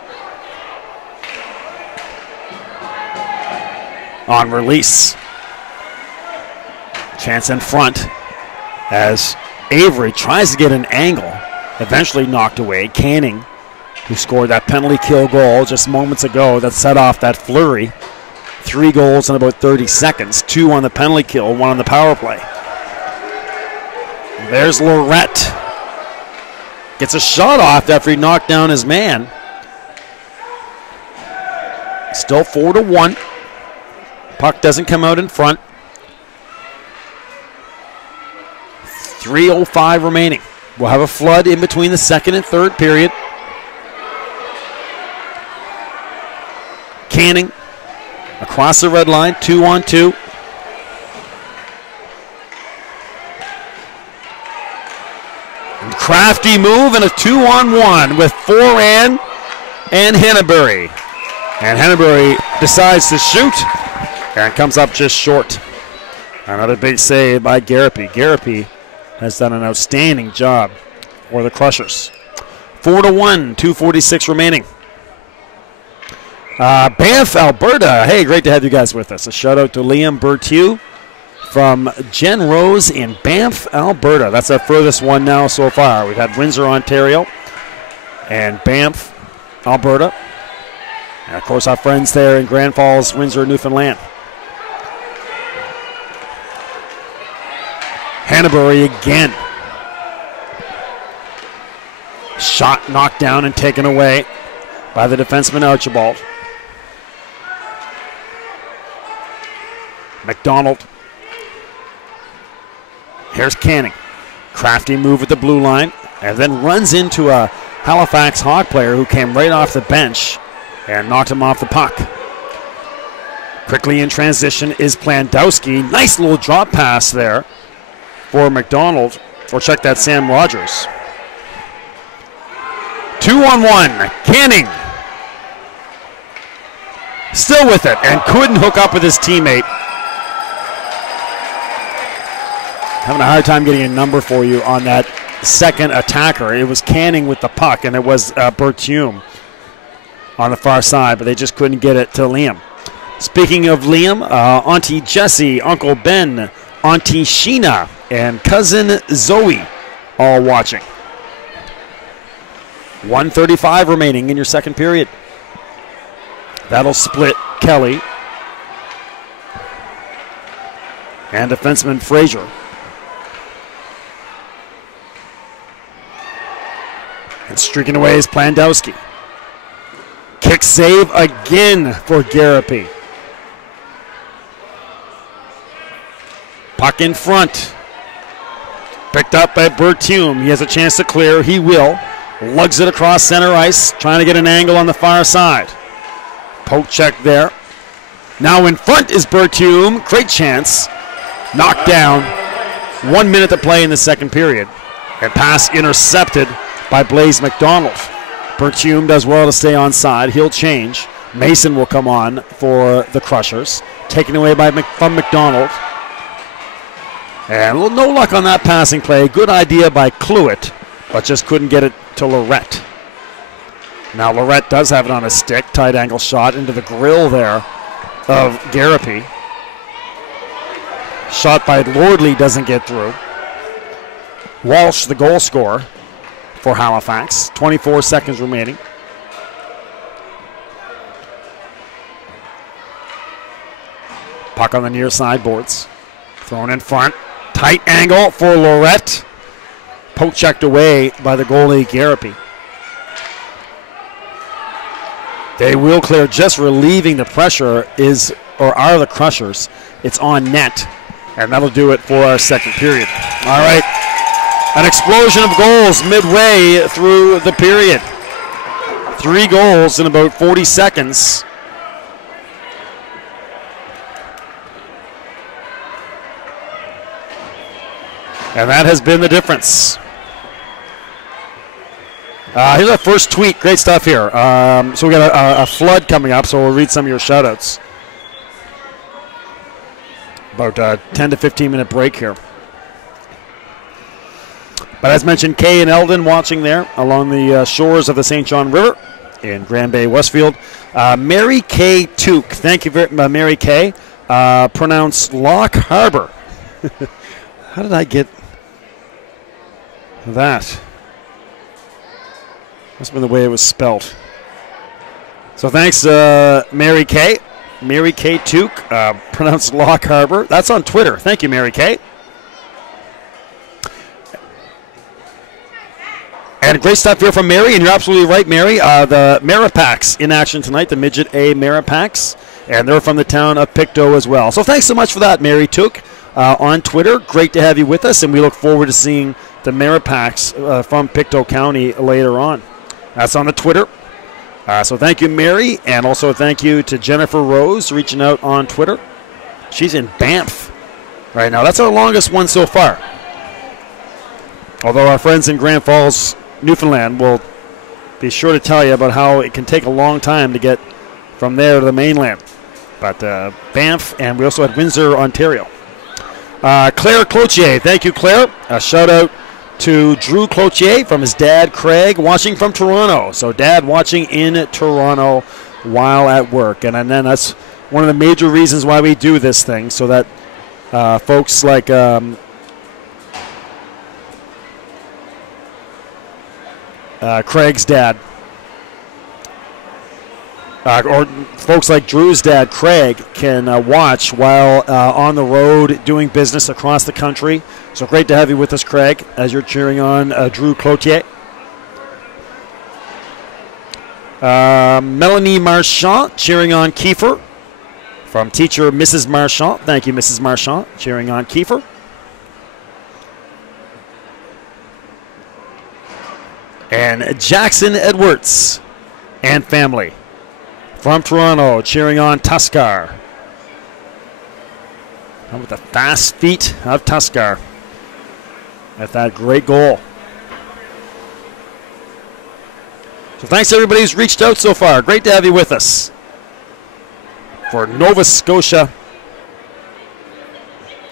on release. Chance in front as Avery tries to get an angle, eventually knocked away. Canning, who scored that penalty kill goal just moments ago that set off that flurry. 3 goals in about 30 seconds, 2 on the penalty kill, 1 on the power play. There's Lorette. Gets a shot off after he knocked down his man. Still 4-1. Puck doesn't come out in front. 3:05 remaining. We'll have a flood in between the second and third period. Canning across the red line, 2-on-2. Crafty move and a 2-on-1 with Foran and Henneberry. And Henneberry decides to shoot and comes up just short. Another big save by Garapy. Garapy has done an outstanding job for the Crushers. 4-1, 2:46 remaining. Banff, Alberta. Hey, great to have you guys with us. A shout out to Liam Berthieu from Jen Rose in Banff, Alberta. That's our furthest one now so far. We've had Windsor, Ontario, and Banff, Alberta. And, of course, our friends there in Grand Falls, Windsor, Newfoundland. Henneberry again. Shot knocked down and taken away by the defenseman Archibald. McDonald. Here's Canning. Crafty move at the blue line and then runs into a Halifax Hawk player who came right off the bench and knocked him off the puck. Quickly in transition is Plandowski. Nice little drop pass there for McDonald. Or check that, Sam Rogers. 2-on-1. Canning. Still with it and couldn't hook up with his teammate. Having a hard time getting a number for you on that second attacker. It was Canning with the puck, and it was Berthieu on the far side, but they just couldn't get it to Liam. Speaking of Liam, Auntie Jessie, Uncle Ben, Auntie Sheena, and Cousin Zoe all watching. 1:35 remaining in your second period. That'll split Kelly and defenseman Frazier. And streaking away is Plandowski. Kick save again for Garapy. Puck in front. Picked up by Berthieu. He has a chance to clear. He will. Lugs it across center ice, trying to get an angle on the far side. Poke check there. Now in front is Berthieu. Great chance. Knocked down. 1 minute to play in the second period. And pass intercepted by Blaze McDonald. Berthieu does well to stay on side. He'll change. Mason will come on for the Crushers. Taken away from McDonald. And no luck on that passing play. Good idea by Cluett, but just couldn't get it to Lorette. Now Lorette does have it on a stick. Tight angle shot into the grill there of Garapy. Shot by Lordley doesn't get through. Walsh, the goal scorer for Halifax. 24 seconds remaining. Puck on the near side boards. Thrown in front. Tight angle for Lorette. Poke checked away by the goalie Garapy. They will clear, just relieving the pressure are the Crushers. It's on net, and that'll do it for our second period. All right, an explosion of goals midway through the period. 3 goals in about 40 seconds. And that has been the difference. Here's our first tweet. Great stuff here. So we got a flood coming up, so we'll read some of your shout-outs. About a 10 to 15 minute break here. But as mentioned, Kay and Eldon watching there along the shores of the St. John River in Grand Bay, Westfield. Mary Kay Took. Thank you very much, Mary Kay. Pronounced Lock Harbor. How did I get that? Must have been the way it was spelt. So thanks, Mary Kay. Mary Kay Took, pronounced Lock Harbor. That's on Twitter. Thank you, Mary Kay. And great stuff here from Mary, and you're absolutely right, Mary. The Maripacks in action tonight, the Midget A Maripacks, and they're from the town of Pictou as well. So thanks so much for that, Mary Took, on Twitter. Great to have you with us, and we look forward to seeing the Maripacks from Pictou County later on. That's on the Twitter. So thank you, Mary, and also thank you to Jennifer Rose reaching out on Twitter. She's in Banff right now. That's our longest one so far. Although our friends in Grand Falls, Newfoundland, will be sure to tell you about how it can take a long time to get from there to the mainland. But Banff, and we also had Windsor, Ontario. Claire Cloutier, thank you, Claire. A shout out to Drew Cloutier from his dad, Craig, watching from Toronto. So dad watching in Toronto while at work. And then that's one of the major reasons why we do this thing, so that folks like Craig's dad, or folks like Drew's dad, Craig, can watch while on the road doing business across the country. So great to have you with us, Craig, as you're cheering on Drew Cloutier. Melanie Marchand cheering on Kiefer from teacher Mrs. Marchand. Thank you, Mrs. Marchand, cheering on Kiefer. And Jackson Edwards and family from Toronto cheering on Tuskar. How about the fast feet of Tuskar at that great goal. So thanks to everybody who's reached out so far. Great to have you with us for Nova Scotia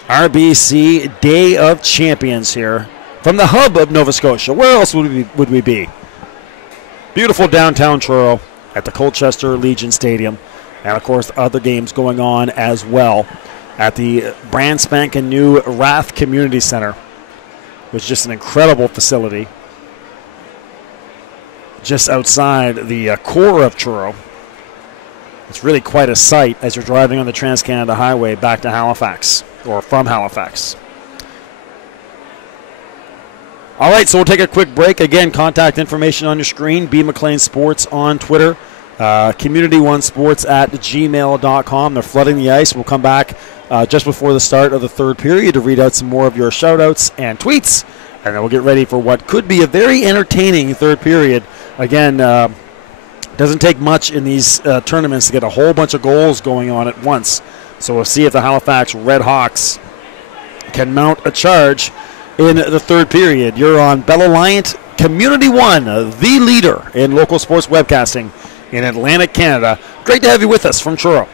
RBC Day of Champions here from the hub of Nova Scotia. Where else would we be? Beautiful downtown Truro at the Colchester Legion Stadium. And, of course, other games going on as well at the brand spanking new Rath Community Center, which is just an incredible facility just outside the core of Truro. It's really quite a sight as you're driving on the Trans-Canada Highway back to Halifax, or from Halifax. All right, so we'll take a quick break. Again, contact information on your screen. B. McLean Sports on Twitter. community1sports@gmail.com. They're flooding the ice. We'll come back just before the start of the third period to read out some more of your shout-outs and tweets. And then we'll get ready for what could be a very entertaining third period. Again, doesn't take much in these tournaments to get a whole bunch of goals going on at once. So we'll see if the Halifax Red Hawks can mount a charge in the third period. You're on Bell Alliant Community One, the leader in local sports webcasting in Atlantic Canada. Great to have you with us from Truro.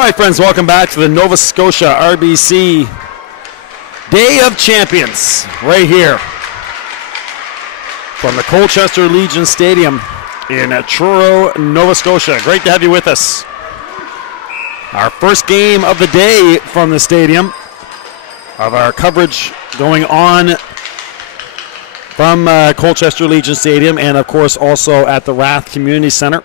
right, friends, welcome back to the Nova Scotia RBC Day of Champions right here from the Colchester Legion Stadium in Truro, Nova Scotia. Great to have you with us. Our first game of the day from the stadium, of our coverage going on from Colchester Legion Stadium, and of course also at the Rath Community Center.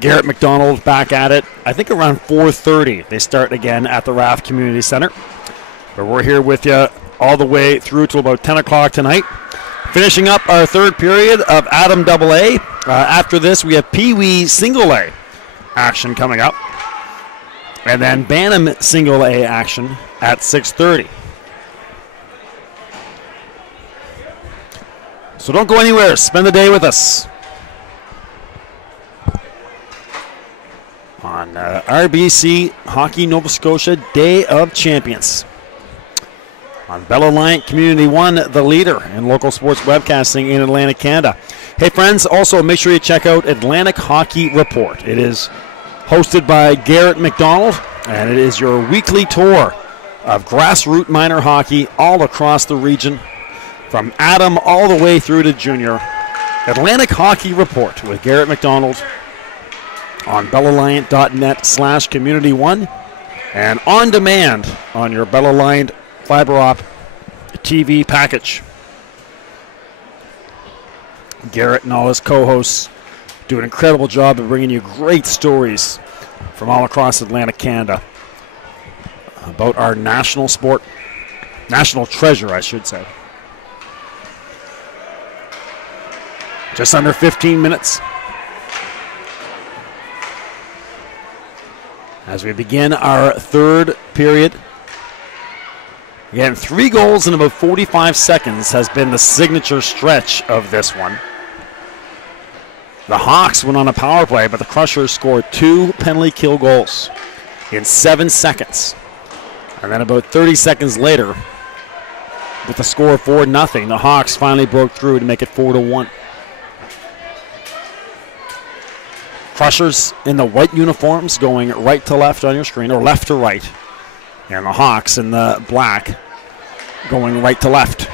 Garrett McDonald back at it. I think around 4:30 they start again at the Rath Community Center. But we're here with you all the way through till about 10 o'clock tonight. Finishing up our third period of Adam AA. After this, we have Pee Wee Single A action coming up. And then Bantam Single A action at 6:30. So don't go anywhere. Spend the day with us on RBC Hockey Nova Scotia Day of Champions on Bell Alliant Community One, the leader in local sports webcasting in Atlantic Canada. Hey friends, also make sure you check out Atlantic Hockey Report. It is hosted by Garrett McDonald, and it is your weekly tour of grassroots minor hockey all across the region, from Adam all the way through to junior. Atlantic Hockey Report with Garrett McDonald on bellalliant.net/community1 and on demand on your Bell Alliant fiber optic TV package. Garrett and all his co-hosts do an incredible job of bringing you great stories from all across Atlantic Canada about our national sport, national treasure, I should say. Just under 15 minutes as we begin our third period. Again, 3 goals in about 45 seconds has been the signature stretch of this one. The Hawks went on a power play, but the Crushers scored 2 penalty kill goals in 7 seconds. And then about 30 seconds later, with the score of 4-0, the Hawks finally broke through to make it 4-1. Crushers in the white uniforms going right to left on your screen, or left to right. And the Hawks in the black going right to left.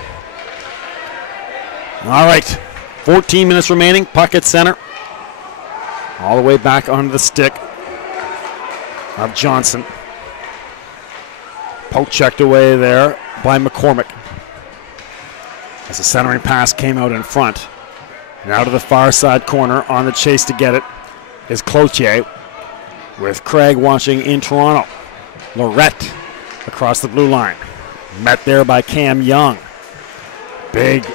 All right, 14 minutes remaining, puck at center. All the way back onto the stick of Johnson. Poke checked away there by McCormick as the centering pass came out in front. Now to the far side corner on the chase to get it is Cloutier, with Craig watching in Toronto. Lorette across the blue line. Met there by Cam Young. Big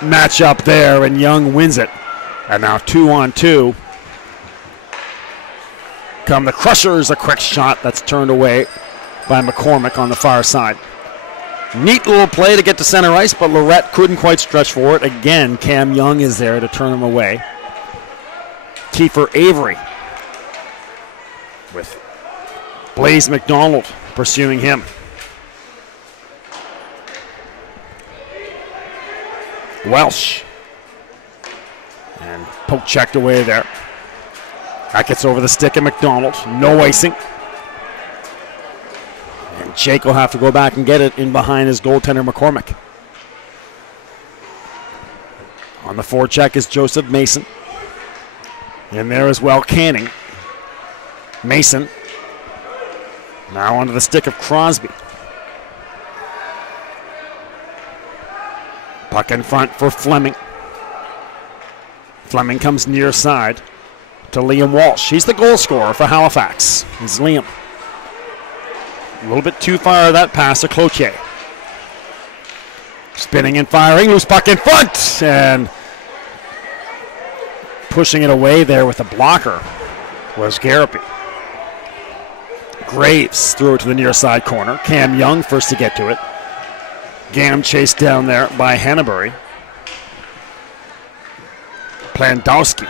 matchup there, and Young wins it. And now 2-on-2. Come the Crushers, a quick shot that's turned away by McCormick on the far side. Neat little play to get to center ice, but Lorette couldn't quite stretch for it. Again, Cam Young is there to turn him away. Kiefer Avery with Blaze McDonald pursuing him. Welsh. And poke checked away there. That gets over the stick of McDonald. No icing. And Jake will have to go back and get it in behind his goaltender McCormick. On the forecheck is Joseph Mason. In there as well, Canning. Mason. Now onto the stick of Crosby. Puck in front for Fleming. Fleming comes near side to Liam Walsh. He's the goal scorer for Halifax. It's Liam. A little bit too far that pass to Cloutier. Spinning and firing. Loose puck in front. And pushing it away there with a blocker was Garapi. Graves threw it to the near side corner. Cam Young first to get to it. Gam chased down there by Hannabury. Plandowski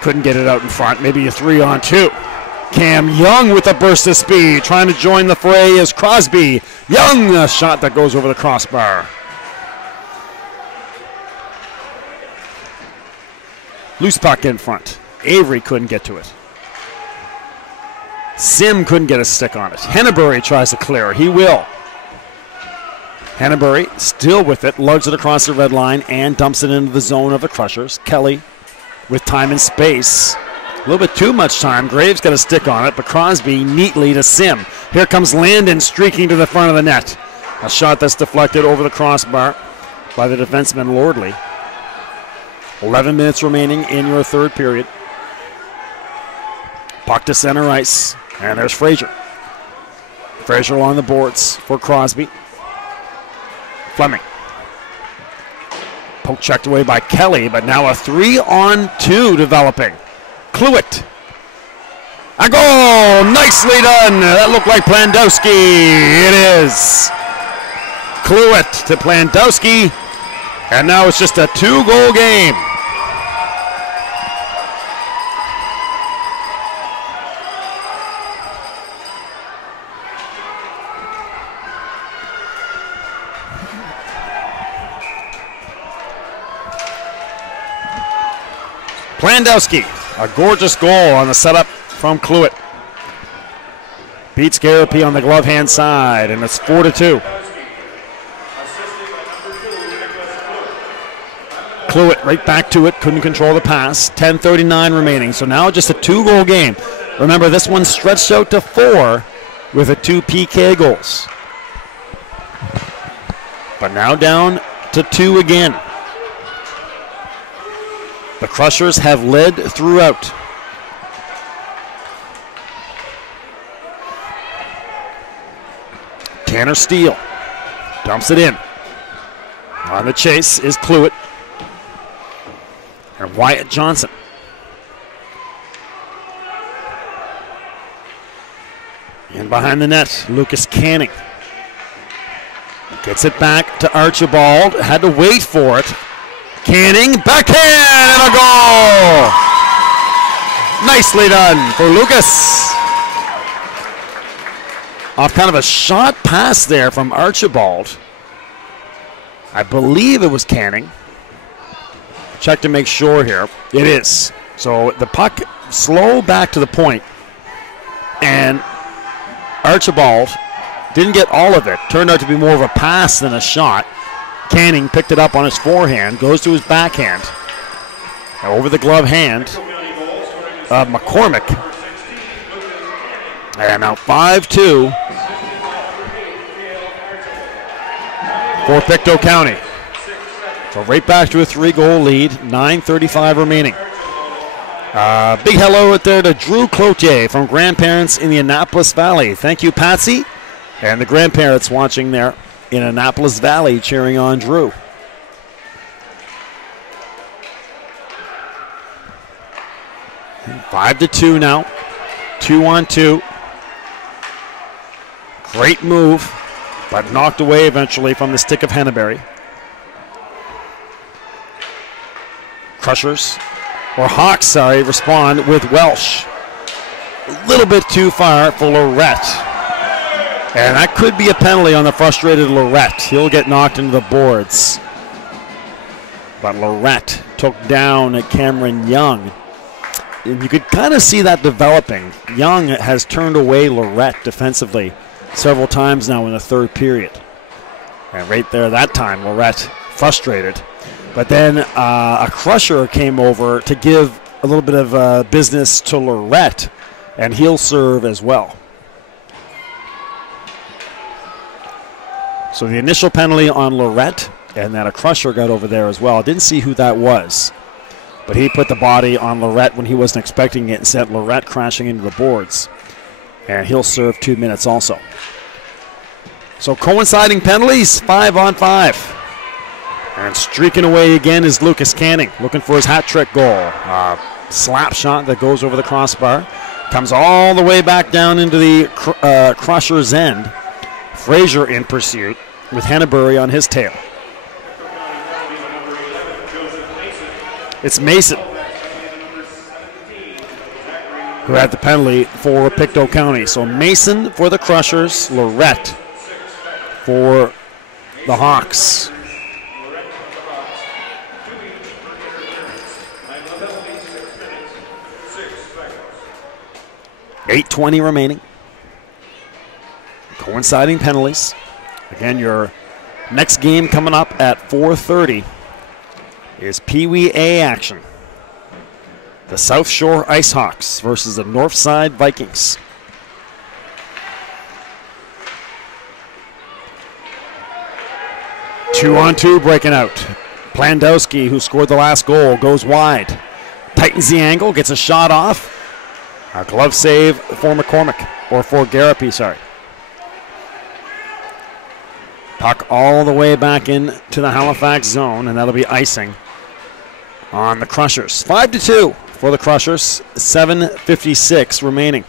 couldn't get it out in front. Maybe a 3-on-2. Cam Young with a burst of speed. Trying to join the fray is Crosby. Young, a shot that goes over the crossbar. Loose puck in front. Avery couldn't get to it. Sim couldn't get a stick on it. Henneberry tries to clear. He will. Henneberry still with it, lugs it across the red line and dumps it into the zone of the Crushers. Kelly with time and space. A little bit too much time. Graves got a stick on it, but Crosby neatly to Sim. Here comes Landon streaking to the front of the net. A shot that's deflected over the crossbar by the defenseman Lordley. 11 minutes remaining in your third period. Puck to center ice, and there's Fraser. Fraser along the boards for Crosby. Fleming. Poke checked away by Kelly, but now a 3-on-2 developing. Cluett. A goal! Nicely done! That looked like Plandowski. It is. Cluett to Plandowski, and now it's just a 2-goal game. Plandowski, a gorgeous goal on the setup from Cluett. Beats Garapi on the glove hand side, and it's 4-2. Cluett right back to it, couldn't control the pass. 10:39 remaining, so now just a 2-goal game. Remember, this one stretched out to 4 with the 2 PK goals. But now down to 2 again. The Crushers have led throughout. Tanner Steele dumps it in. On the chase is Cluett and Wyatt Johnson. In behind the net, Lucas Canning. Gets it back to Archibald. Had to wait for it. Canning, backhand, and a goal! Nicely done for Lucas. Off kind of a shot pass there from Archibald. I believe it was Canning. Check to make sure here. It is. So the puck slow back to the point, and Archibald didn't get all of it. Turned out to be more of a pass than a shot. Canning picked it up on his forehand, goes to his backhand. Now over the glove hand of McCormick. And now 5-2 for Pictou County. So right back to a 3-goal lead, 9:35 remaining. Big hello out there to Drew Cloutier from Grandparents in the Annapolis Valley. Thank you, Patsy. And the grandparents watching there in Annapolis Valley cheering on Drew. And 5-2 now. 2-on-2. Great move, but knocked away eventually from the stick of Henneberry. Crushers, or Hawks, sorry, respond with Welsh. A little bit too far for Lorette. And that could be a penalty on the frustrated Lorette. He'll get knocked into the boards. But Lorette took down Cameron Young. And you could kind of see that developing. Young has turned away Lorette defensively several times now in the third period. And right there that time, Lorette frustrated. But then a Crusher came over to give a little bit of business to Lorette, and he'll serve as well. So the initial penalty on Lorette, and then a Crusher got over there as well. I didn't see who that was, but he put the body on Lorette when he wasn't expecting it and sent Lorette crashing into the boards. And he'll serve 2 minutes also. So coinciding penalties, 5-on-5. And streaking away again is Lucas Canning, looking for his hat trick goal. Slap shot that goes over the crossbar. Comes all the way back down into the Crusher's end. Fraser in pursuit with Henneberry on his tail. It's Mason who had the penalty for Pictou County. So Mason for the Crushers, Lorette for the Hawks. 8:20 remaining. Coinciding penalties. Again, your next game coming up at 4:30 is Pee Wee A action. The South Shore IceHawks versus the Northside Vikings. Two-on-two breaking out. Plandowski, who scored the last goal, goes wide. Tightens the angle, gets a shot off. A glove save for McCormick, or for Garapi, sorry. Puck all the way back into the Halifax zone, and that'll be icing on the Crushers. 5-2 for the Crushers, 7:56 remaining.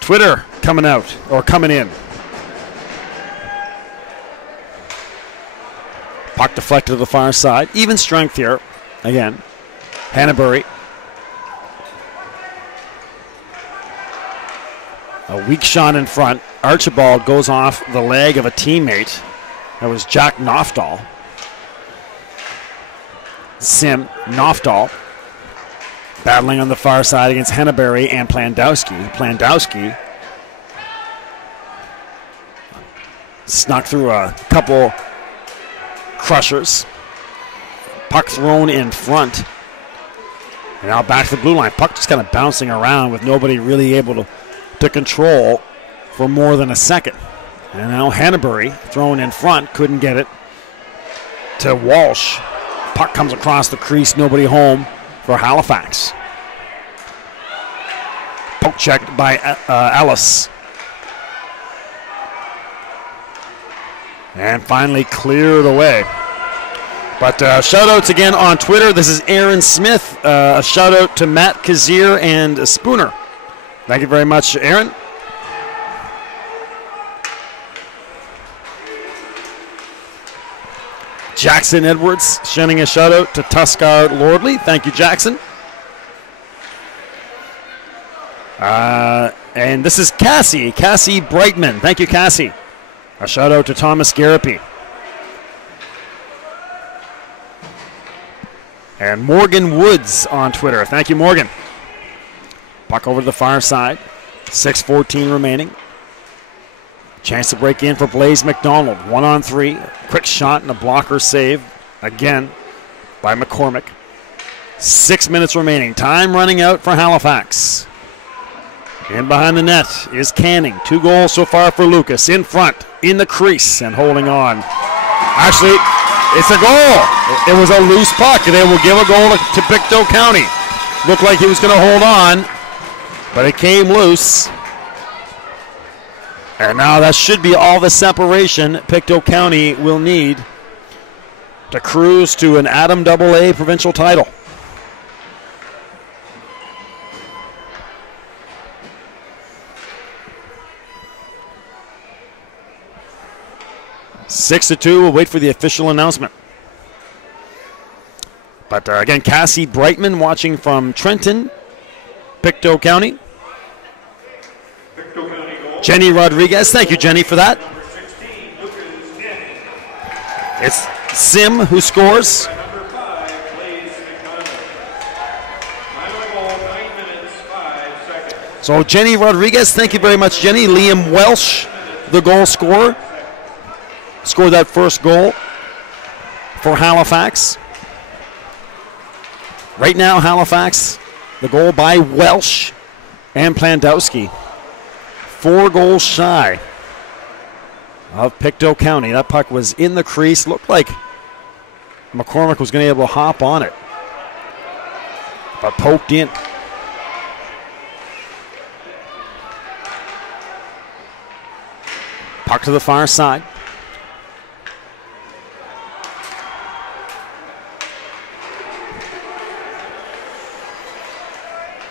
Twitter coming out, or coming in. Puck deflected to the far side. Even strength here. Again, Hannabury. A weak shot in front. Archibald goes off the leg of a teammate. That was Jack Nofdahl. Nofdahl. Battling on the far side against Hannabury and Plandowski. Plandowski snuck through a couple Crushers. Puck thrown in front. And now back to the blue line. Puck just kind of bouncing around with nobody really able to control for more than a second. And now Hannabury thrown in front. Couldn't get it to Walsh. Puck comes across the crease. Nobody home for Halifax. Poke checked by Ellis. And finally cleared away. But shout outs again on Twitter. This is Aaron Smith. A shout out to Matt Kazir and Spooner. Thank you very much, Aaron. Jackson Edwards sending a shout out to Tuskar Lordley. Thank you, Jackson. And this is Cassie Brightman. Thank you, Cassie. A shout out to Thomas Garapi. And Morgan Woods on Twitter. Thank you, Morgan. Puck over to the far side. 6:14 remaining. Chance to break in for Blaze McDonald. 1-on-3. Quick shot and a blocker save. Again by McCormick. 6 minutes remaining. Time running out for Halifax. In behind the net is Canning. 2 goals so far for Lucas. In front, in the crease, and holding on. Actually, it's a goal. It was a loose puck. They will give a goal to Pictou County. Looked like he was going to hold on, but it came loose. And now that should be all the separation Pictou County will need to cruise to an Adam AA provincial title. Six to 2. We'll wait for the official announcement. But again, Cassie Brightman watching from Trenton, Pictou County. Jenny Rodriguez. Thank you, Jenny, for that. It's Sim who scores. So Jenny Rodriguez, thank you very much, Jenny. Liam Welsh, the goal scorer. Scored that first goal for Halifax. Right now, Halifax, the goal by Welsh and Plandowski. 4 goals shy of Pictou County. That puck was in the crease. Looked like McCormick was going to be able to hop on it, but poked in. Puck to the far side.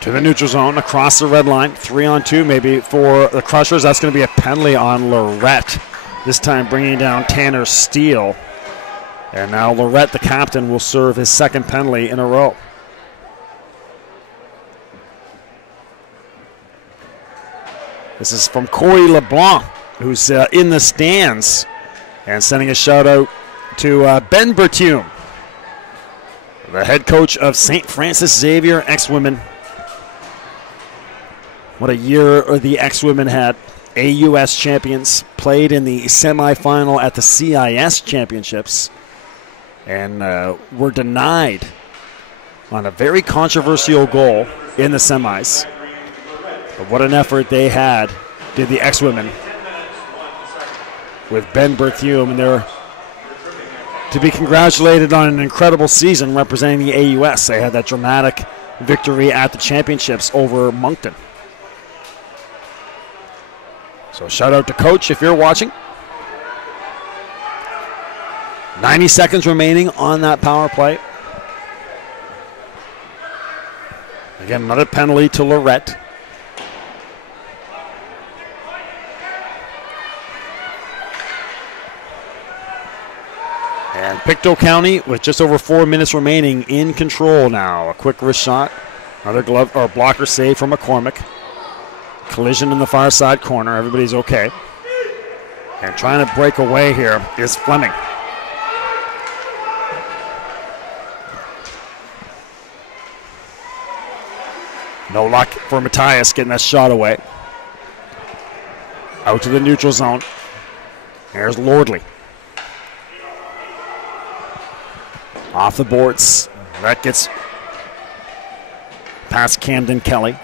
To the neutral zone, across the red line. 3-on-2 maybe for the Crushers. That's going to be a penalty on Lorette. This time bringing down Tanner Steele. And now Lorette, the captain, will serve his second penalty in a row. This is from Corey LeBlanc. who's in the stands, and sending a shout out to Ben Bertume, the head coach of St. Francis Xavier X-Women. What a year the X-Women had. AUS champions, played in the semifinal at the CIS championships, and were denied on a very controversial goal in the semis. But what an effort they had, did the X-Women, with Ben Bertume, and they're to be congratulated on an incredible season representing the AUS. They had that dramatic victory at the championships over Moncton. So shout out to Coach if you're watching. 90 seconds remaining on that power play. Again, another penalty to Lorette. And Pictou County, with just over 4 minutes remaining, in control now. A quick wrist shot. Another glove or blocker save from McCormick. Collision in the far side corner. Everybody's okay. And trying to break away here is Fleming. No luck for Matthias getting that shot away. Out to the neutral zone. There's Lordley. Off the boards. That gets past Camden Kelly.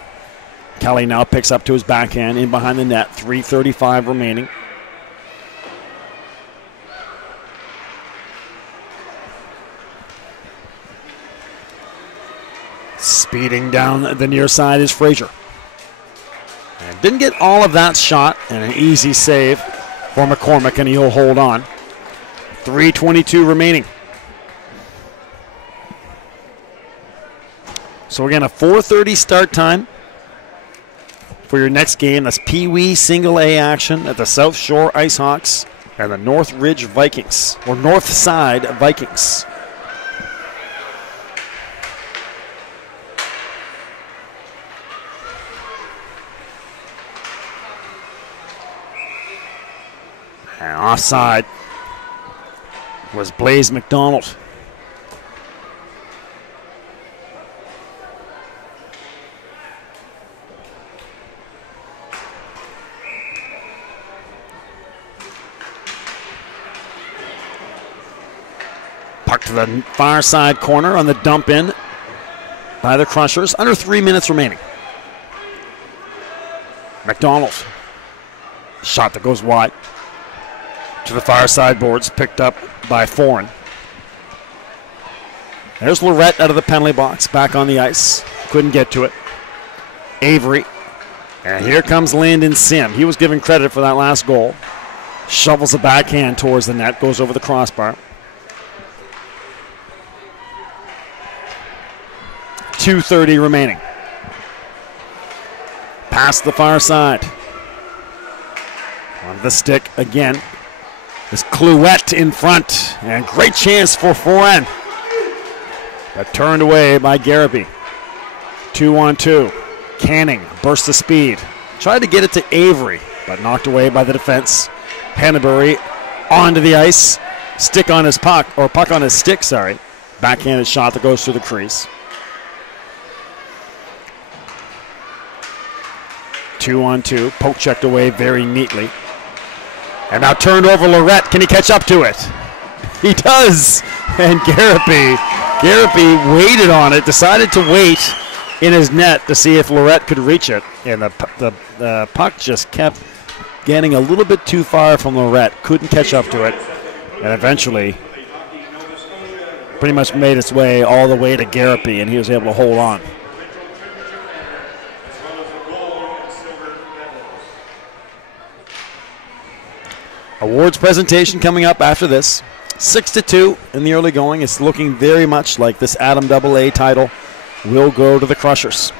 Kelly now picks up to his backhand in behind the net. 3:35 remaining. Speeding down the near side is Frazier. And didn't get all of that shot, and an easy save for McCormick, and he'll hold on. 3:22 remaining. So again, a 4:30 start time for your next game. That's Pee Wee Single A action at the South Shore IceHawks and the North Ridge Vikings, or North Side Vikings. And offside was Blaze McDonald. Puck to the far side corner on the dump in by the Crushers. Under 3 minutes remaining. McDonald. Shot that goes wide. To the far side boards, picked up by Foran. There's Lorette out of the penalty box, back on the ice. Couldn't get to it. Avery. And here comes Landon Sim. He was given credit for that last goal. Shovels the backhand towards the net, goes over the crossbar. 2:30 remaining. Past the far side. On the stick again is Clouette in front. And great chance for Foran. But turned away by Garraby. 2-on-2. Canning bursts the speed. Tried to get it to Avery, but knocked away by the defense. Hannabury onto the ice. Stick on his puck, or puck on his stick, sorry. Backhanded shot that goes through the crease. 2-on-2. Poke checked away very neatly. And now turned over Lorette. Can he catch up to it? He does. And Garraby waited on it, decided to wait in his net to see if Lorette could reach it. And the puck just kept getting a little bit too far from Lorette. Couldn't catch up to it. And eventually pretty much made its way all the way to Garraby, and he was able to hold on. Awards presentation coming up after this. 6-2 in the early going. It's looking very much like this Adam AA title will go to the Crushers.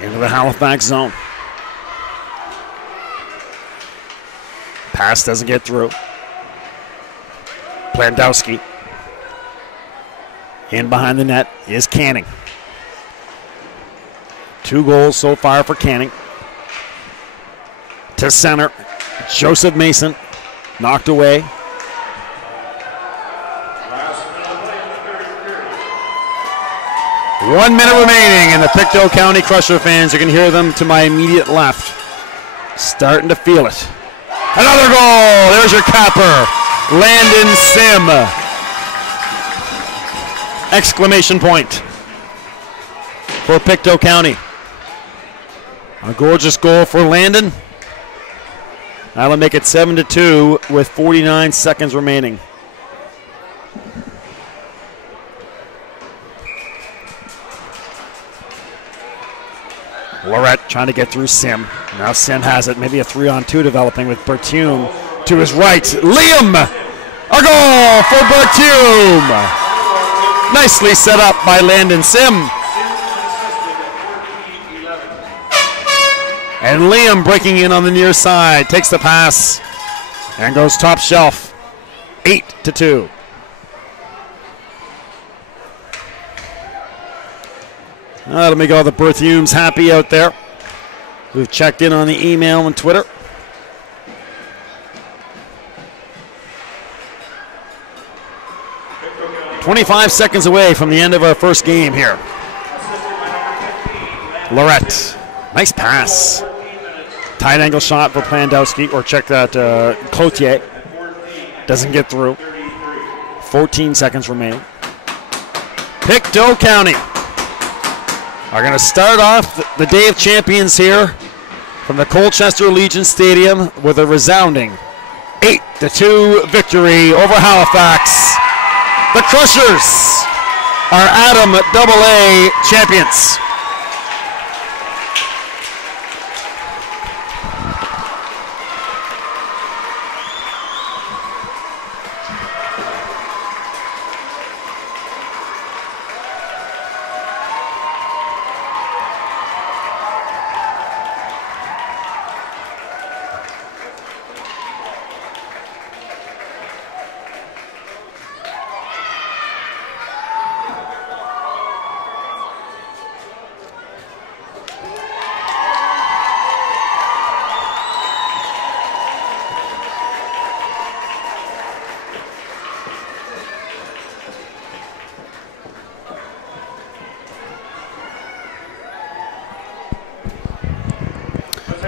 Into the Halifax zone. Pass doesn't get through. Plandowski. In behind the net is Canning. 2 goals so far for Canning. To center, Joseph Mason, knocked away. One minute remaining, and the Pictou County Crusher fans, you can hear them to my immediate left. Starting to feel it. Another goal! There's your capper, Landon Sim. Exclamation point for Pictou County. A gorgeous goal for Landon. That'll make it 7-2 with 49 seconds remaining. Lorette trying to get through Sim. Now Sim has it. Maybe a 3-on-2 developing with Bertume to his right. Liam! A goal for Bertume! Nicely set up by Landon Sim. And Liam breaking in on the near side. Takes the pass and goes top shelf. 8-2. That'll make all the Berthumes happy out there. We've checked in on the email and Twitter. "25 seconds away from the end of our first game here. Lorette, nice pass. Tight angle shot for Plandowski, or check that, Cloutier. Doesn't get through. 14 seconds remaining. Pictou County are going to start off the Day of Champions here from the Colchester Legion Stadium with a resounding 8-2 victory over Halifax. The Crushers are Adam AA champions.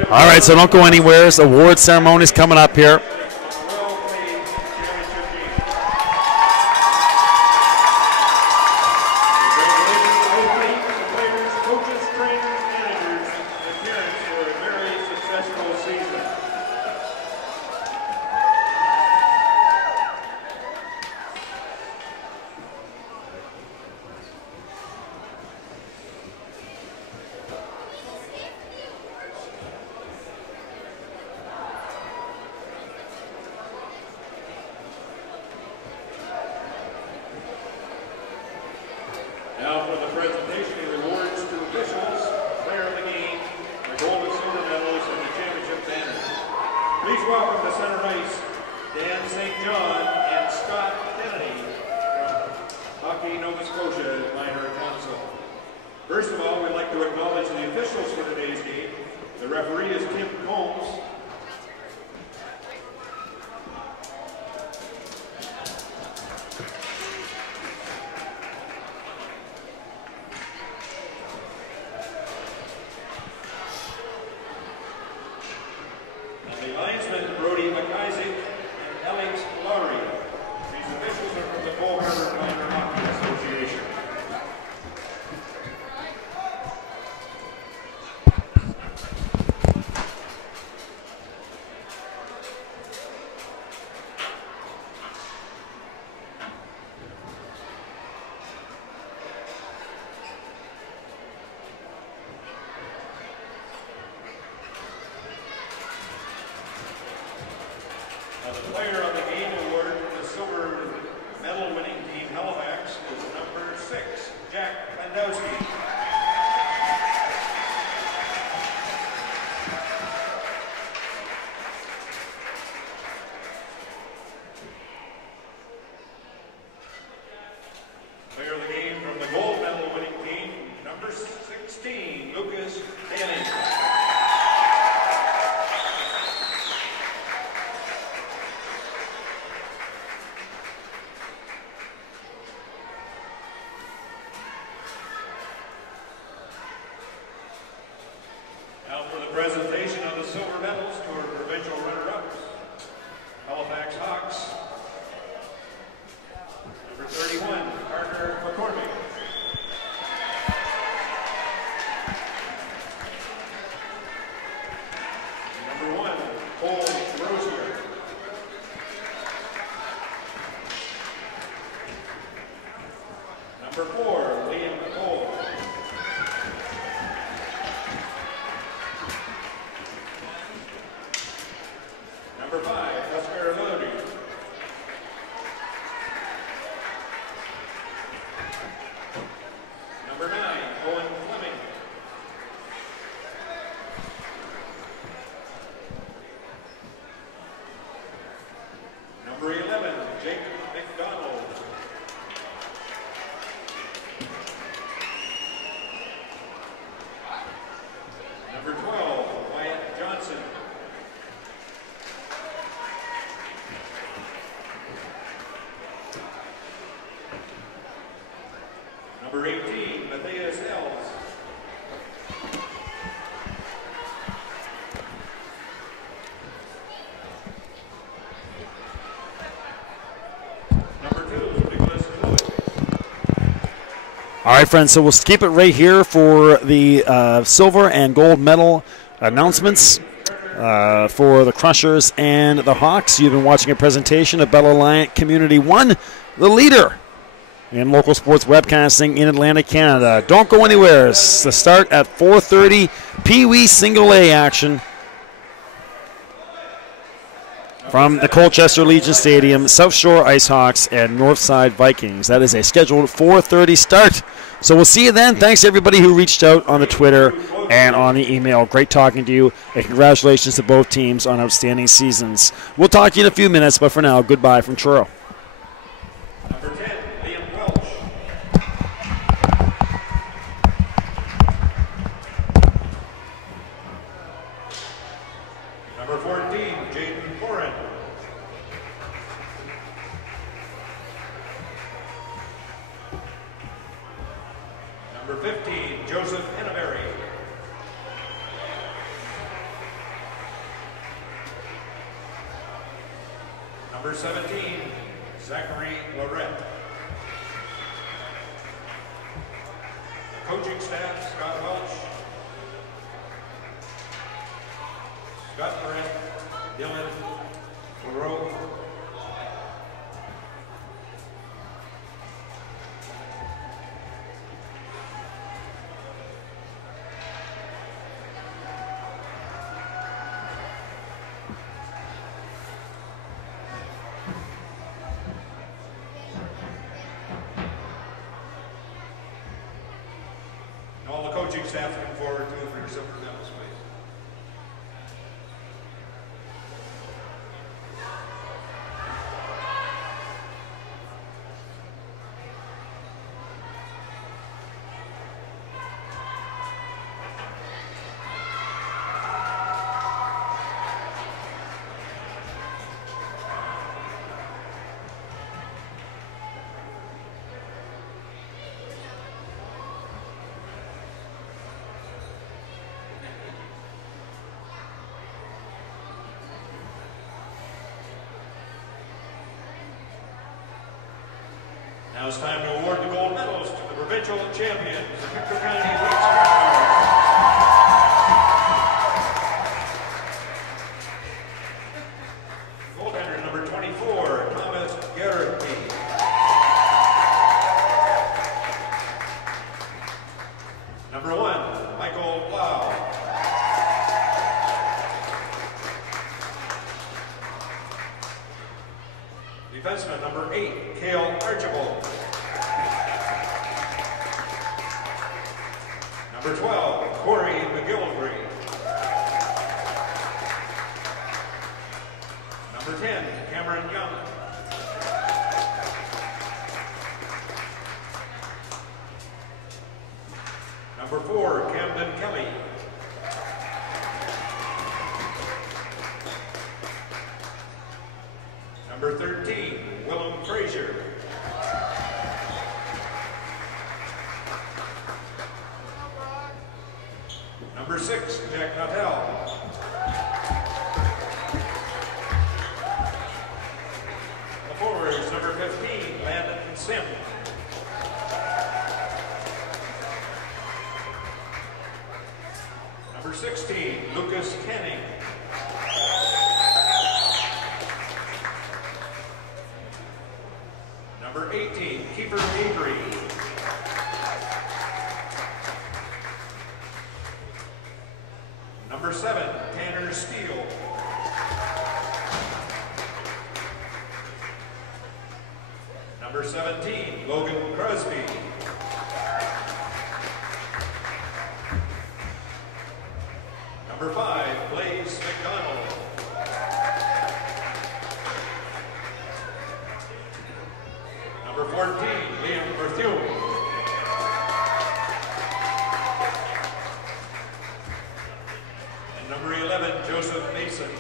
All right, so don't go anywhere. The award ceremony is coming up here. silver medals to our provincial runner-ups. Halifax Hawks. Number 31, Carter McCormick. Number 1, Cole Rosier. Number 4, Liam Cole. Number 5, Oscar Lodi. Number 9, Owen Fleming. Number 11, Jake McDonald. Number 12, Wyatt Johnson. Number 18, Matthias Ells. Number 2, Nicholas Floyd. All right, friends, so we'll keep it right here for the silver and gold medal announcements for the Crushers and the Hawks. You've been watching a presentation of Bell Alliant Community 1, the leader in local sports webcasting in Atlantic Canada. Don't go anywhere. It's the start at 4:30, Pee Wee Single A action from the Colchester Legion Stadium, South Shore Icehawks and Northside Vikings. That is a scheduled 4:30 start. So we'll see you then. Thanks to everybody who reached out on the Twitter and on the email. Great talking to you, and congratulations to both teams on outstanding seasons. We'll talk to you in a few minutes, but for now, goodbye from Truro. Number 10, Liam Welch. Number 14, Jaden Foran. Number 15, Joseph Henneberry. Number 17, Zachary Lorette. Coaching staff, Scott Welch, Scott Lorette, Dylan Moreau, and all the coaching staff looking forward to it for your silver medals, please. Now it's time to award the gold medals to the provincial champions, the Pictou County Wheats Crushers. Goaltender number 24, Thomas Garrity. Number 1, Michael Plow. Defenseman number 8, Cale Archibald. Number 12, Corey McGillivray. Number 10, Cameron Young. Number 4, Camden Kelly. Number 13, Willem Frazier. Number 6, Jack Nuttall. forwards, number 15, Landon Sim. Number 16, Lucas Canning. Number 18, Kiefer Avery. Number 7, Tanner Steele. Number 17, Logan Crosby. Number 5, Blaze McDonald. Number 14, Liam Berthune. And number 11, Joseph Mason.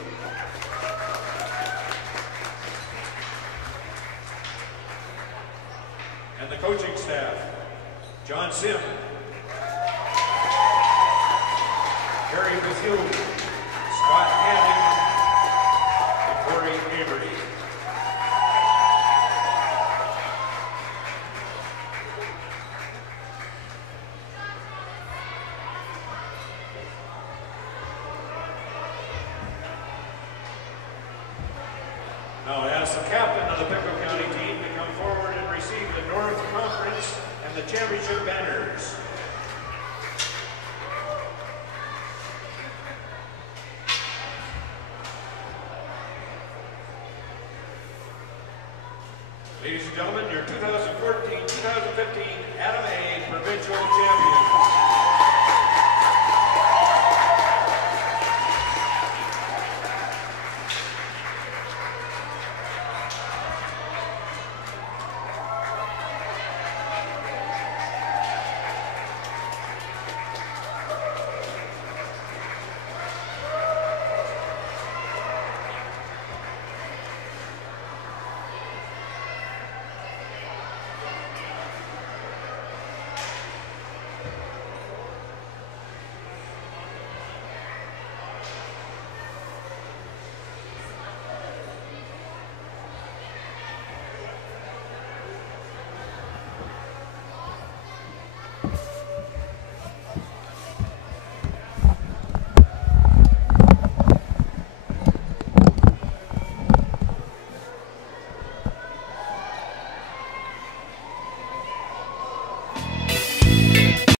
And the coaching staff, John Sim, Harry Bethune, Scott Canning, and Corey Avery. Now I ask the captain of the Pictou County team to come forward and receive the North Conference and the championship banners. Ladies and gentlemen, your 2014-2015 Adam A. Provincial Champions.